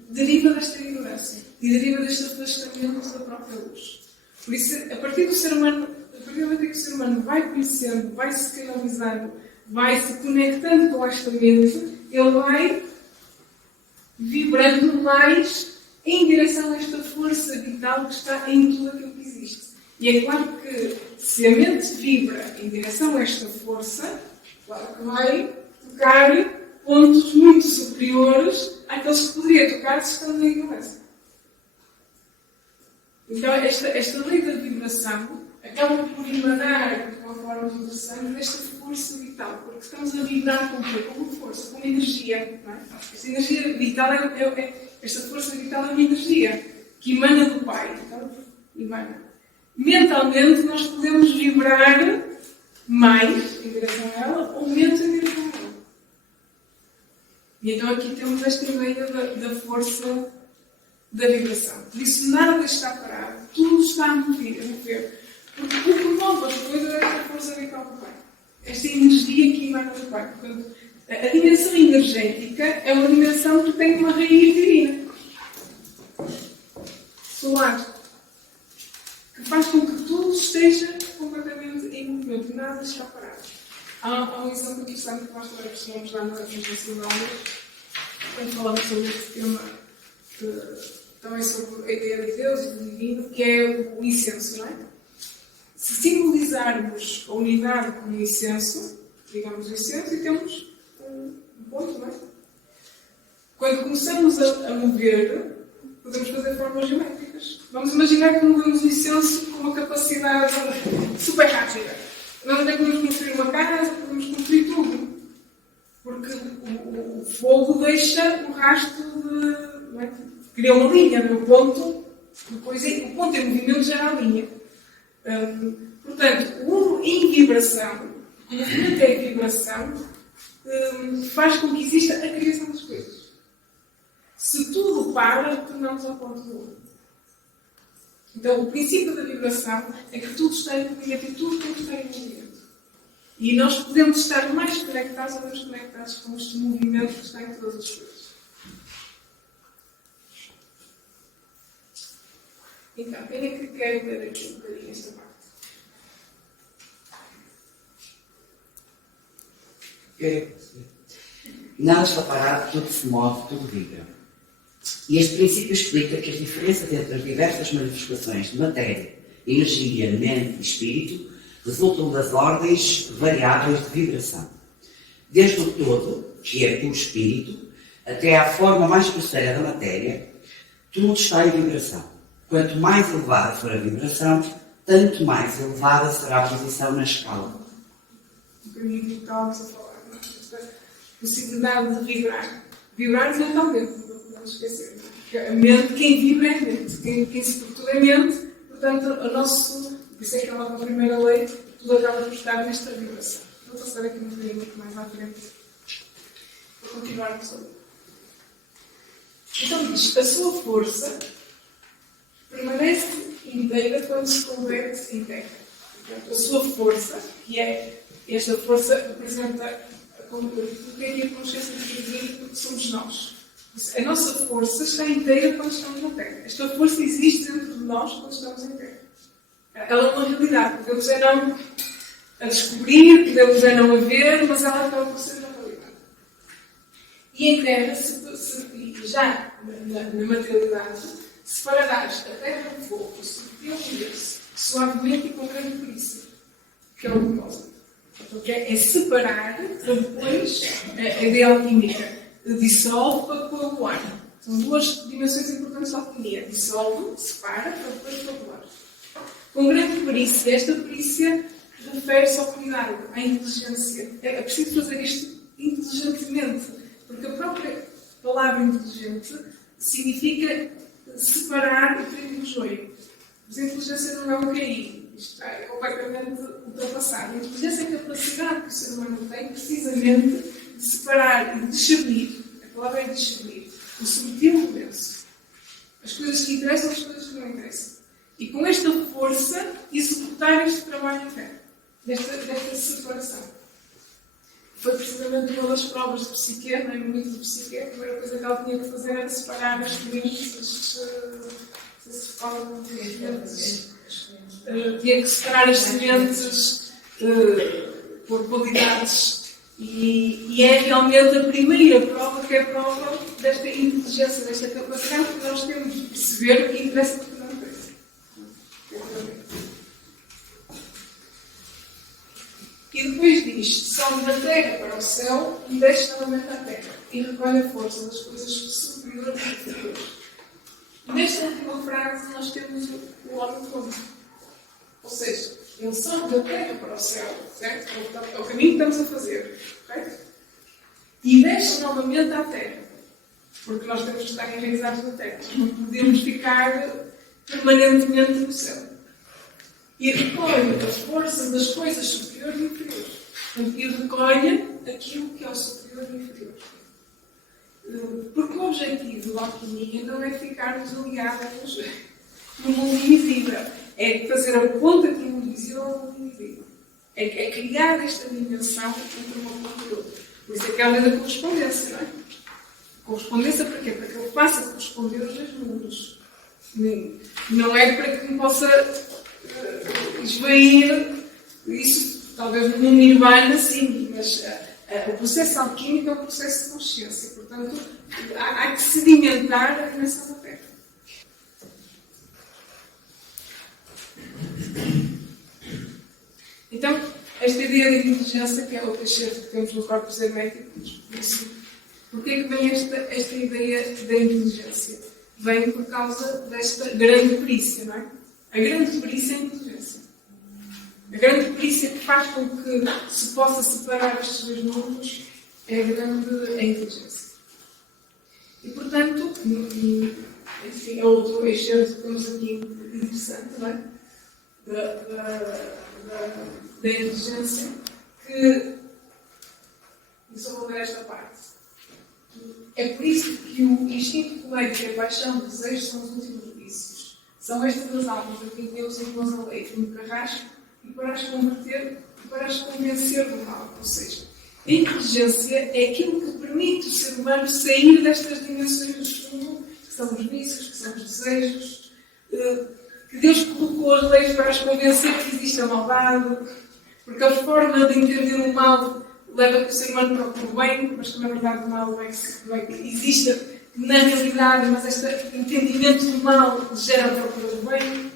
deriva desta ignorância e deriva deste afastamento da própria luz. Por isso, a partir do ser humano, a partir do momento em que o ser humano vai conhecendo, vai se canalizando, vai se conectando com esta mente, ele vai vibrando mais em direção a esta força vital que está em tudo aquilo que existe. E é claro que se a mente vibra em direção a esta força, claro que vai tocar pontos muito superiores àqueles que poderia tocar se estando na ignorância. Então, esta lei da vibração acaba por emanar de uma forma interessante desta força vital, porque estamos a vibrar com quê? Com uma força, com uma energia. Não é? Esta energia vital esta força vital é uma energia que emana do Pai. Então, emana. Mentalmente, nós podemos vibrar mais em direção a ela ou menos em direção a ela. E então aqui temos esta ideia da força da vibração. Por isso, nada está parado, tudo está a mover. Porque o que move as coisas é a força vital do Pai. Esta energia que emana do Pai. Portanto, a dimensão energética é uma dimensão que tem uma raiz divina. Solar. Que faz com que tudo esteja completamente em movimento. Nada está parado. Há um exemplo interessante que nós também costumamos dar nas nossas aulas, quando falamos sobre este tema, também sobre a ideia de Deus e do divino, que é o incenso, não é? Se simbolizarmos a unidade com o incenso, digamos o incenso, e temos um ponto, não é? Quando começamos a mover, podemos fazer formas geométricas. Vamos imaginar que movemos o incenso com uma capacidade super rápida. Nós até podemos construir uma casa, podemos construir tudo. Porque o fogo deixa um rastro de... Não é? Cria uma linha no ponto, depois o ponto em movimento gera a linha. Portanto, em vibração, o movimento é vibração, faz com que exista a criação das coisas. Se tudo para, tornamos ao ponto do outro. Então, o princípio da vibração é que tudo está em movimento e tudo tem que estar em movimento. E nós podemos estar mais conectados ou menos conectados com este movimento que está em todas as coisas. Então, quem é que quer ver aqui um bocadinho esta parte? Nada está parado, tudo se move, tudo vibra. E este princípio explica que as diferenças entre as diversas manifestações de matéria, energia, mente e espírito resultam das ordens variáveis de vibração. Desde o todo, que é o espírito, até à forma mais grosseira da matéria, tudo está em vibração. Quanto mais elevada for a vibração, tanto mais elevada será a posição na escala. Um bocadinho que estávamos a falar, não é? Esta possibilidade de vibrar. Vibrar mentalmente, não podemos esquecer. Porque a mente, quem vibra é a mente. Quem se por tudo é mente. Portanto, o nosso. Por isso é que ela, na primeira lei, tudo acaba por estar nesta vibração. Vou passar aqui um bocadinho muito mais à frente. Para continuarmos a ler. Então diz: a sua força permanece inteira quando se converte em terra. Portanto, a sua força, que é esta força, representa o que é a consciência de vida, porque somos nós. A nossa força está inteira quando estamos na Terra. Esta força existe dentro de nós quando estamos em Terra. Ela é uma realidade. Podemos é não a descobrir, podemos é não a ver, mas ela acaba por ser uma realidade. E em Terra, já na materialidade, separarás a terra do fogo, o subtil universo, suavemente e com grande perícia, que é o propósito. Porque é separar para depois a ideia alquímica dissolve para coagular. São duas dimensões importantes da alquimia. Dissolve, separa para depois coagular. Com grande perícia, esta perícia refere-se ao cuidado, à inteligência. É preciso fazer isto inteligentemente, porque a própria palavra inteligente significa separar o trigo do joio. Mas a inteligência não é um QI. Isto é completamente ultrapassado. A inteligência é a capacidade que o ser humano tem, precisamente, de separar e discernir. A palavra é discernir. O subtil do denso. As coisas que interessam e as coisas que não interessam. E com esta força, executar este trabalho em terra. Desta separação. Foi precisamente uma das provas de psique, não é? Muito de psique. A primeira coisa que ela tinha que fazer era separar as sementes. Se fala com tinha que separar as sementes por qualidades. E é realmente a primeira prova, que é a prova desta inteligência, desta capacidade que nós temos de perceber o que interessa para cada coisa. E depois diz: sobe da terra para o céu e desce novamente à terra, e recolhe a força das coisas superiores e inferiores. Nesta última frase nós temos o homem todo. Ou seja, ele sobe da terra para o céu, certo? É o caminho que estamos a fazer, correto? E desce novamente à terra. Porque nós temos que estar enraizados na terra. Nós não podemos ficar permanentemente no céu. E recolhe as forças das coisas superiores e inferiores. E recolhe aquilo que é o superior e inferior. Porque o objetivo da alquimia não é ficarmos ligados no mundo invisível. É fazer a ponta entre o mundo visível e o mundo invisível. É criar esta dimensão entre uma ponta e outra. Por isso é que há a lei da correspondência, não é? Correspondência para quê? Para que ele faça corresponder os dois mundos. Não é para que me possa esvair isso, talvez no mundo nirvana, sim, mas o processo alquímico é um processo de consciência. Portanto, há que sedimentar a dimensão da Terra. Então, esta ideia de inteligência, que é o crescente que temos no corpus hermético, porquê que vem esta ideia da inteligência? Vem por causa desta grande perícia, não é? A grande perícia é a inteligência. A grande perícia que faz com que se possa separar estes dois mundos é a inteligência. E, portanto, enfim, é outro excerto que temos aqui interessante, não é? da inteligência que. E só vou ler esta parte. É por isso que o instinto colérico e a paixão do desejo são os últimos vícios. São estas as almas a quem Deus impôs a lei no carrasco e para as converter e para as convencer do mal. Ou seja, a inteligência é aquilo que permite o ser humano sair destas dimensões do fundo, que são os vícios, que são os desejos, que Deus colocou as leis para as convencer que existe a maldade, porque a forma de entender o mal leva que o ser humano procure o bem, mas que na verdade o mal não é que exista na realidade, mas este entendimento do mal gera a procura do bem.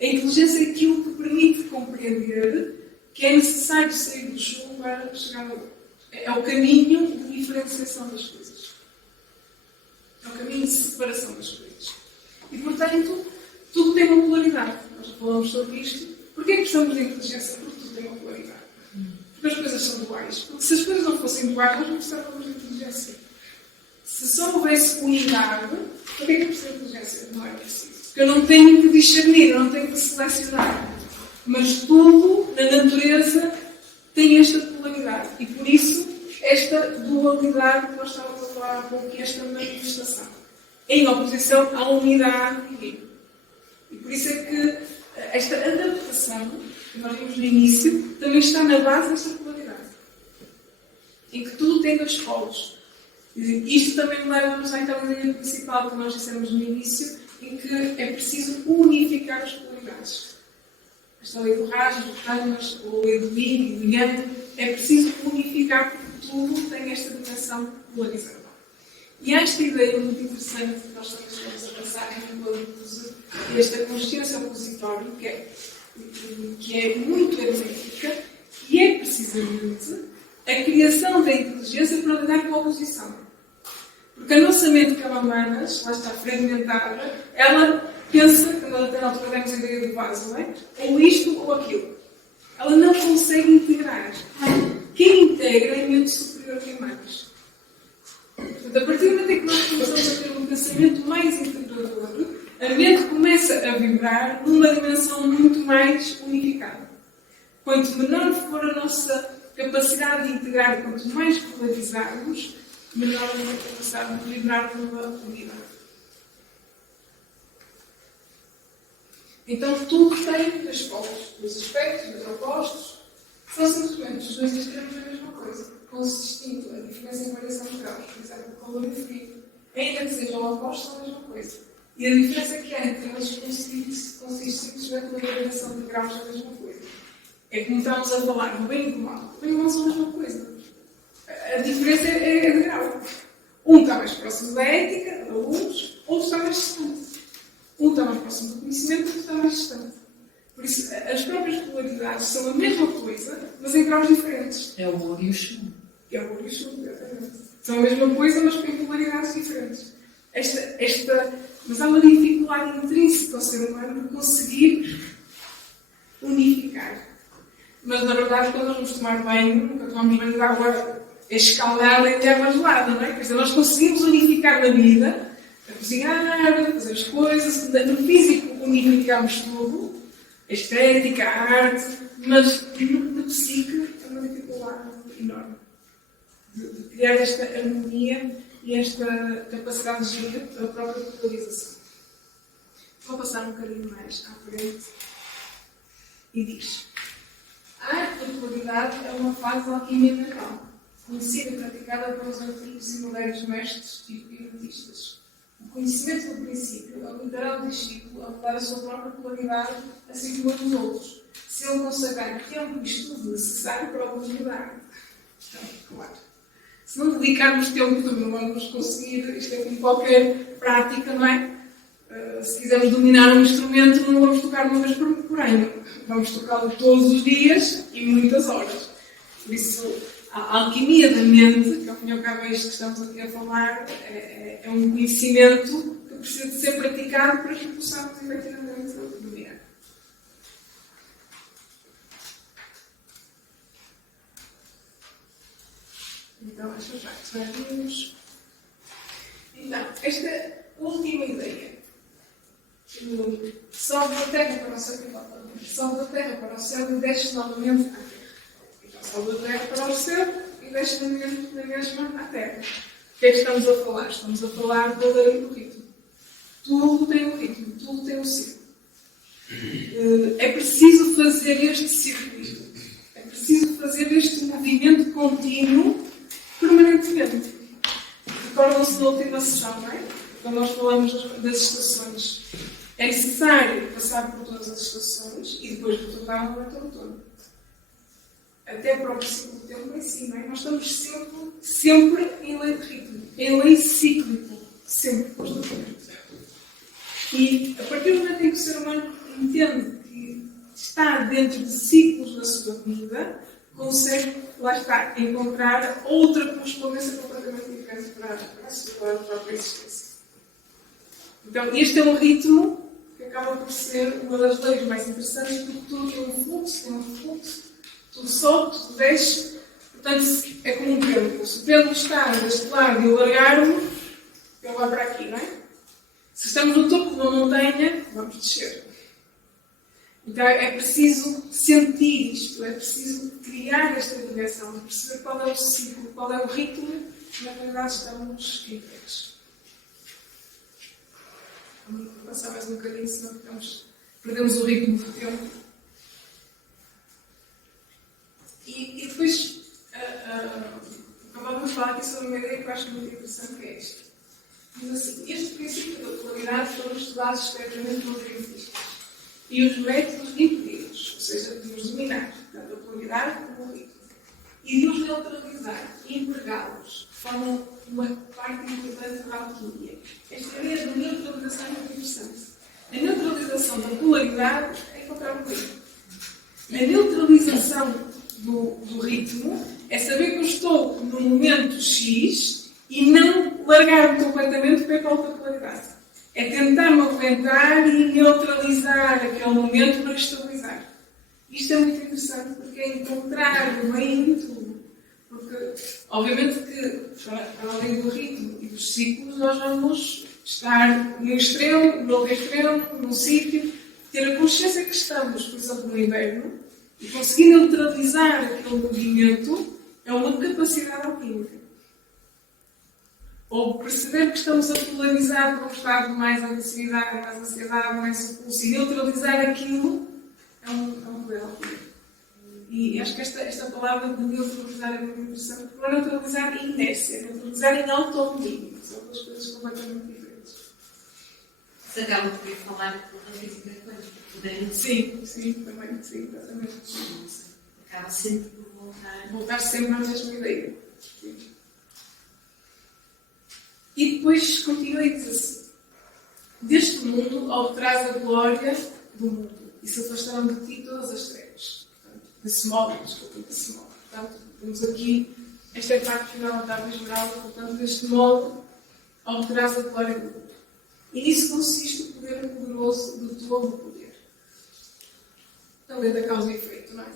A inteligência é aquilo que permite compreender que é necessário sair do chumbo para chegar ao outro. É o caminho de diferenciação das coisas. É o caminho de separação das coisas. E, portanto, tudo tem uma polaridade. Nós já falamos sobre isto. Porquê é que precisamos de inteligência? Porque tudo tem uma polaridade. Porque as coisas são duais. Porque se as coisas não fossem duais, nós não precisávamos de inteligência. Se só houvesse unidade, para que é que eu preciso de inteligência? Não é preciso. Porque eu não tenho que discernir, eu não tenho que selecionar. Mas tudo, na natureza, tem esta polaridade. E por isso, esta dualidade que nós estávamos a falar há pouco, esta manifestação. Em oposição à unidade divina. E por isso é que esta adaptação, que nós vimos no início, também está na base desta polaridade. Em que tudo tem dois polos. Isto também leva-nos àquela ideia principal que nós dissemos no início, em que é preciso unificar as polaridades. Esta lei do Rajas, do Ramas, a lei do Yin e do Yang, é preciso unificar porque tudo tem esta dimensão polarizada. E há esta ideia muito interessante que nós também estamos a passar em esta consciência opositória, que é muito hermética, e é precisamente a criação da inteligência para lidar com a oposição. Porque a nossa mente calamanas, lá está fragmentada, ela pensa, quando ela tem a ideia do vaso, não é? Ou isto ou aquilo. Ela não consegue integrar. Quem integra é a mente superior que mais. Portanto, a partir do momento em que nós começamos a ter um pensamento mais integrador, a mente começa a vibrar numa dimensão muito mais unificada. Quanto menor for a nossa capacidade de integrar, quanto mais polarizarmos, menor a nossa capacidade de vibrar numa unidade. Então, tudo tem dois polos, dois aspectos, dois opostos. São simplesmente os dois extremos da mesma coisa, consistindo a diferença em variação de graus, por exemplo, o calor e o frio. Ainda que sejam opostos, são a mesma coisa. E a diferença que há entre eles consiste simplesmente na variação de graus da mesma coisa. É como estamos a falar do bem e do mal. O bem e o mal são a mesma coisa. A diferença é de grau. Um está mais próximo da ética, da luz, outro está mais distante. Um está mais próximo do conhecimento, outro está mais distante. Por isso, as próprias polaridades são a mesma coisa, mas em graus diferentes. É o ouro e o chumbo. É o ouro e o chumbo, exatamente. São a mesma coisa, mas com polaridades diferentes. Mas há uma dificuldade intrínseca ao ser humano de conseguir unificar. Mas, na verdade, quando nós vamos tomar banho, nunca tomamos banho de água escaldada e de água gelada, não é? Quer dizer, nós conseguimos unificar na vida, a cozinhar, a fazer as coisas, no físico unificamos tudo, a estética, a arte, mas no psique é uma dificuldade enorme de criar esta harmonia e esta capacidade de gerir a própria polarização. Vou passar um bocadinho mais à frente e diz: a arte da polaridade é uma fase de alquimia mental, conhecida e praticada pelos antigos e modernos mestres e hipnotistas. O conhecimento do princípio habilitará o discípulo a mudar a sua própria polaridade, assim como a dos outros, se ele consagrar tempo e estudo necessário para o mudar. Então, claro. Se não dedicarmos tempo, também não vamos conseguir. Isto é como qualquer prática, não é? Se quisermos dominar um instrumento, não vamos tocar uma vez por ano. Vamos tocá-lo todos os dias e muitas horas. Por isso, a alquimia da mente, que ao fim e ao cabo é isto que estamos aqui a falar, é um conhecimento que precisa de ser praticado para que possamos efetivamente dominar. Então, acho que já vimos. Então, esta última ideia, sobe da terra para o céu e volta ao mar. Sobe da terra para o céu e desce novamente à terra. Então, sobe da terra para o céu e desce novamente na mesma à terra. O que é que estamos a falar? Estamos a falar da lei do ritmo. Tudo tem um ritmo, tudo tem um ciclo. É preciso fazer este ciclo. É preciso fazer este movimento contínuo permanentemente. Recordam-se da última sessão, não é? Quando nós falamos das estações. É necessário passar por todas as estações e depois retornar ao momento outono. Até para o ciclo do tempo em si, não é? Nós estamos sempre em lei de ritmo, em lei cíclica, sempre, constantemente. E a partir do momento em que o ser humano entende que está dentro de ciclos da sua vida, consegue, lá está, encontrar outra correspondência completamente diferente para a sua própria existência. Então, este é um ritmo que acaba por ser uma das leis mais interessantes, porque tudo tem um fluxo, tudo sobe, tudo desce. Portanto, é como um pêndulo. Se o pêndulo está deste lado e o largarmos, ele vai para aqui, não é? Se estamos no topo de uma montanha, vamos descer. Então é preciso sentir isto, é preciso criar esta ligação, perceber qual é o ciclo, qual é o ritmo que na verdade estamos entregues. Vamos passar mais um bocadinho, senão perdemos o ritmo do tempo. E depois acabamos de falar aqui sobre uma ideia que eu acho muito interessante, que é esta. Diz assim, este princípio da polaridade foram estudados extensamente pelos cientistas e os métodos de impedi-los, ou seja, de os dominar, tanto a polaridade como o ritmo, e de os neutralizar e empregá-los, formam uma parte importante da alquimia. Esta ideia de neutralização é muito interessante. A neutralização da polaridade é encontrar o ritmo. A neutralização do ritmo é saber que eu estou no momento X e não largar-me completamente para a outra polaridade. É tentar movimentar e neutralizar aquele momento para estabilizar. Isto é muito interessante porque é encontrar o meio de tudo. Porque, obviamente que, para além do ritmo e dos ciclos, nós vamos estar no extremo, no outro extremo, num sítio, ter a consciência que estamos, por exemplo, no inverno, e conseguir neutralizar aquele movimento é uma capacidade alquímica. Ou perceber que estamos a polarizar para um estado de mais agressividade, mais ansiedade, mais impulso, e neutralizar aquilo é um poder alquímico. E acho que esta palavra de neutralizar é muito interessante, porque é neutralizar em inércia, neutralizar em autodomínio. São duas coisas completamente diferentes. Se acaba por ir falar da física quântica. Sim, também, sim, exatamente. Acaba sempre por voltar sempre à mesma ideia. Sim. E depois continua e diz assim: deste mundo obterás a glória do mundo, e se afastaram de ti todas as trevas. Desse modo. Portanto, temos aqui, esta é a parte final da tábua esmeralda, portanto, deste modo obterás a glória do mundo. E nisso consiste o poder poderoso do todo o poder. A lei da causa e efeito, não é?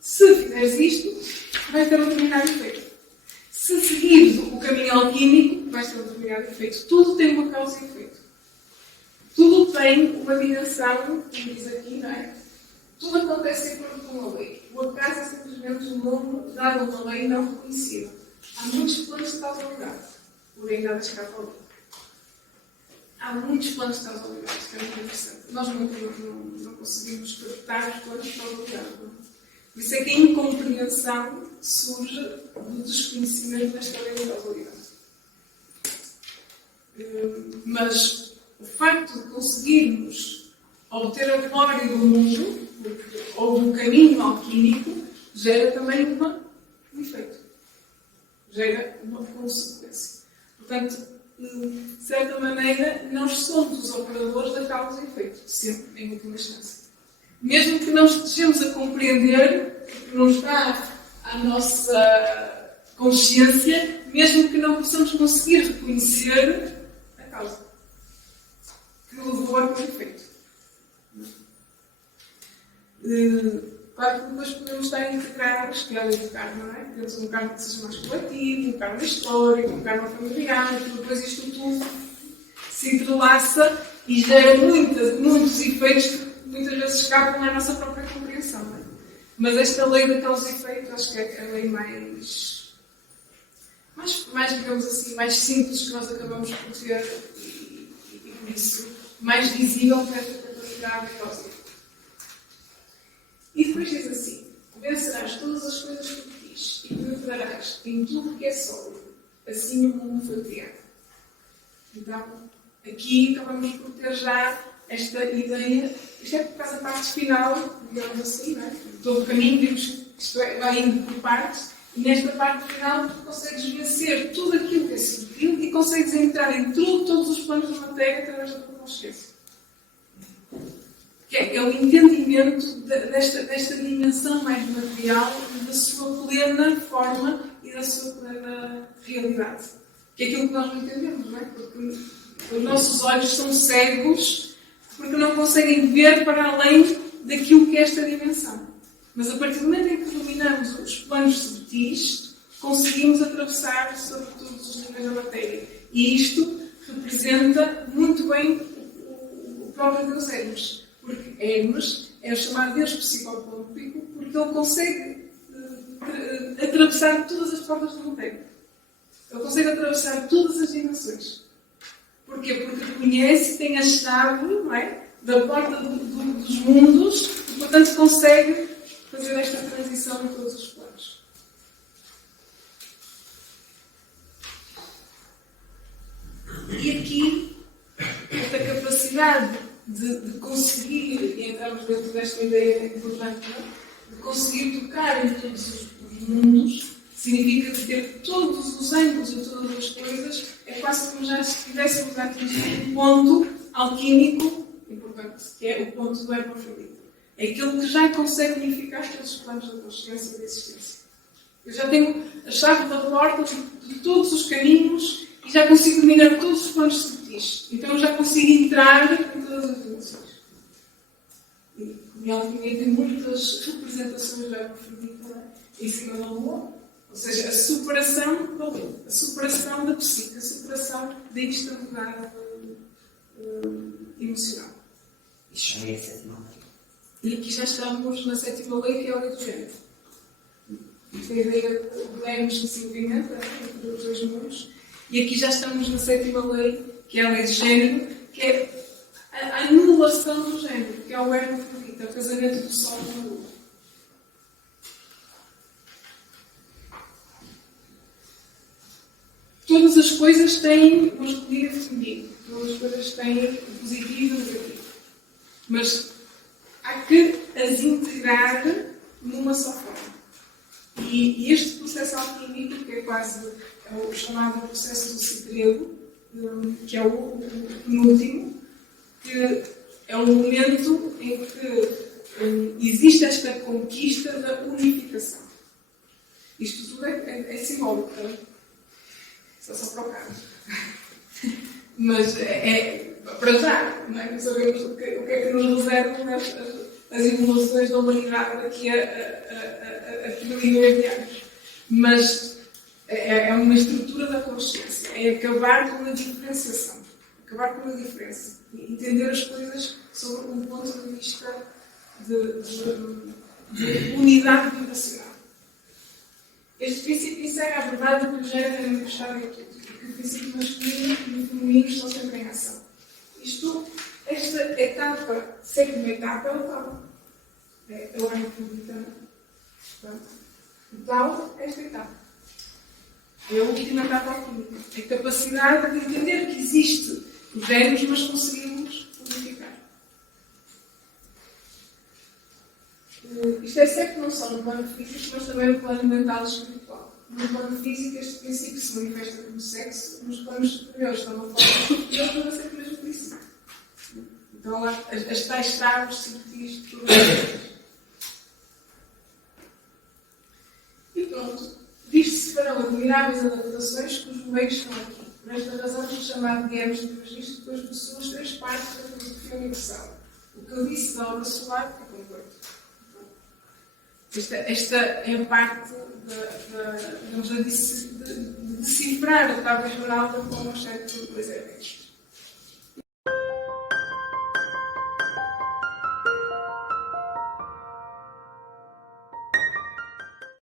Se fizeres isto, vais ter um determinado efeito. Se seguires o caminho alquímico, vais ter um determinado efeito. Tudo tem uma causa e efeito. Tudo tem uma dimensão, como diz aqui, não é? Tudo acontece de acordo com uma lei. O acaso é simplesmente um nome dado a uma lei não reconhecida. Há muitos planos de causalidade, porém nada escapa ao lei. Há muitos planos de causalidade, que é muito interessante. Nós não conseguimos captar os planos de causalidade. Por isso é que a incompreensão surge do desconhecimento desta lei da causalidade. Mas o facto de conseguirmos obter a glória do mundo, porque houve um caminho alquímico, gera também um efeito. Gera uma consequência. Portanto, de certa maneira, nós somos os operadores da causa e efeito, sempre, em última instância. Mesmo que não estejamos a compreender, que não está à nossa consciência, mesmo que não possamos conseguir reconhecer a causa que levou àquele efeito. Claro que depois podemos estar a integrar as escalas do karma, não é? Temos um karma que seja mais coletivo, um karma histórico, um karma familiar, e depois isto tudo se entrelaça e gera muitos efeitos que muitas vezes escapam à nossa própria compreensão. Não é? Mas esta lei da causa e efeito, acho que é a lei mais, digamos assim, mais simples que nós acabamos por ter e por isso mais visível que esta capacidade da causa e efeito. E depois diz assim: vencerás todas as coisas que pedis e penetrarás em tudo o que é sólido. Assim o mundo foi criado. Então, aqui acabamos por ter já esta ideia. Isto é por causa da parte final, digamos assim, não é? Todo o caminho, vimos que isto vai indo por partes, e nesta parte final tu consegues vencer tudo aquilo que é sutil e consegues entrar em todos os planos da matéria através da tua consciência. Que é o entendimento desta dimensão mais material e da sua plena forma e da sua plena realidade. Que é aquilo que nós não entendemos, não é? Porque os nossos olhos são cegos porque não conseguem ver para além daquilo que é esta dimensão. Mas a partir do momento em que dominamos os planos subtis, conseguimos atravessar sobre todos os níveis da matéria. E isto representa muito bem o próprio Deus Hermes. Porque Hermes é o chamado Deus psicopômpico porque ele consegue atravessar todas as portas da matéria. Ele consegue atravessar todas as dimensões. Porquê? Porque conhece e tem a chave, não é? Da porta dos mundos e, portanto, consegue fazer esta transição em todos os planos. E aqui, esta capacidade de conseguir, e entramos dentro desta ideia importante, de conseguir tocar em todos os mundos, significa ter todos os ângulos e todas as coisas, é quase como já estivéssemos a atingir um ponto alquímico importante, que é o ponto do hermafrodita. É aquele que já consegue unificar todos os planos da consciência e da existência. Eu já tenho a chave da porta de todos os caminhos e já consigo dominar todos os planos subtis. Então eu já consigo entrar em todas as dimensões. E a alquimia tem muitas representações do hermafrodita em cima da lua. Ou seja, a superação da lua, a superação da psique, a superação da instabilidade emocional. Isso é a sétima lei. E aqui já estamos na sétima lei, que é a lei do género. Esta é a ideia do Hermes que se movimenta entre os dois mundos. E aqui já estamos na sétima lei, que é a lei do género, que é a anulação do género, que é o hermafrodita, o casamento do Sol com a Lua. Todas as coisas têm masculino e feminino. Todas as coisas têm positivo e negativo. Mas há que as integrar numa só forma. E este processo alquímico, que é quase o chamado processo do segredo, que é o penúltimo, que é um momento em que existe esta conquista da unificação. Isto tudo é simbólico, não é? Só para o caso. Mas é para já, não é? Não sabemos o que é que nos reservam as evoluções da humanidade daqui a milhões de anos. Mas é uma estrutura da consciência, é acabar com a diferenciação, acabar com a diferença, entender as coisas sobre um ponto de vista de unidade vibracional. Este princípio encerra a verdade que o género é manifestado em tudo, e que o princípio masculino e o feminino estão sempre em ação. Esta etapa, sétima etapa, é o tal. É o hermafrodita. O tal é esta etapa. É a última etapa alquímica. É a capacidade de entender que existe os géneros, mas conseguimos unificar. Isto é certo não só no plano físico, mas também no plano mental e espiritual. No plano físico, este princípio se manifesta como sexo, nos planos superiores, de uma forma superior, para ser o mesmo princípio. Então, as tais chaves subtis de todas as coisas. E pronto. Diz-se farão admiráveis adaptações cujos meios estão aqui. Por esta razão, fui chamado de Hermes de Registro, pois possui as três partes da filosofia universal. O que eu disse da obra solar, que eu concordo. Esta é a parte de decifrar a tabela geral da forma certa de dois eventos.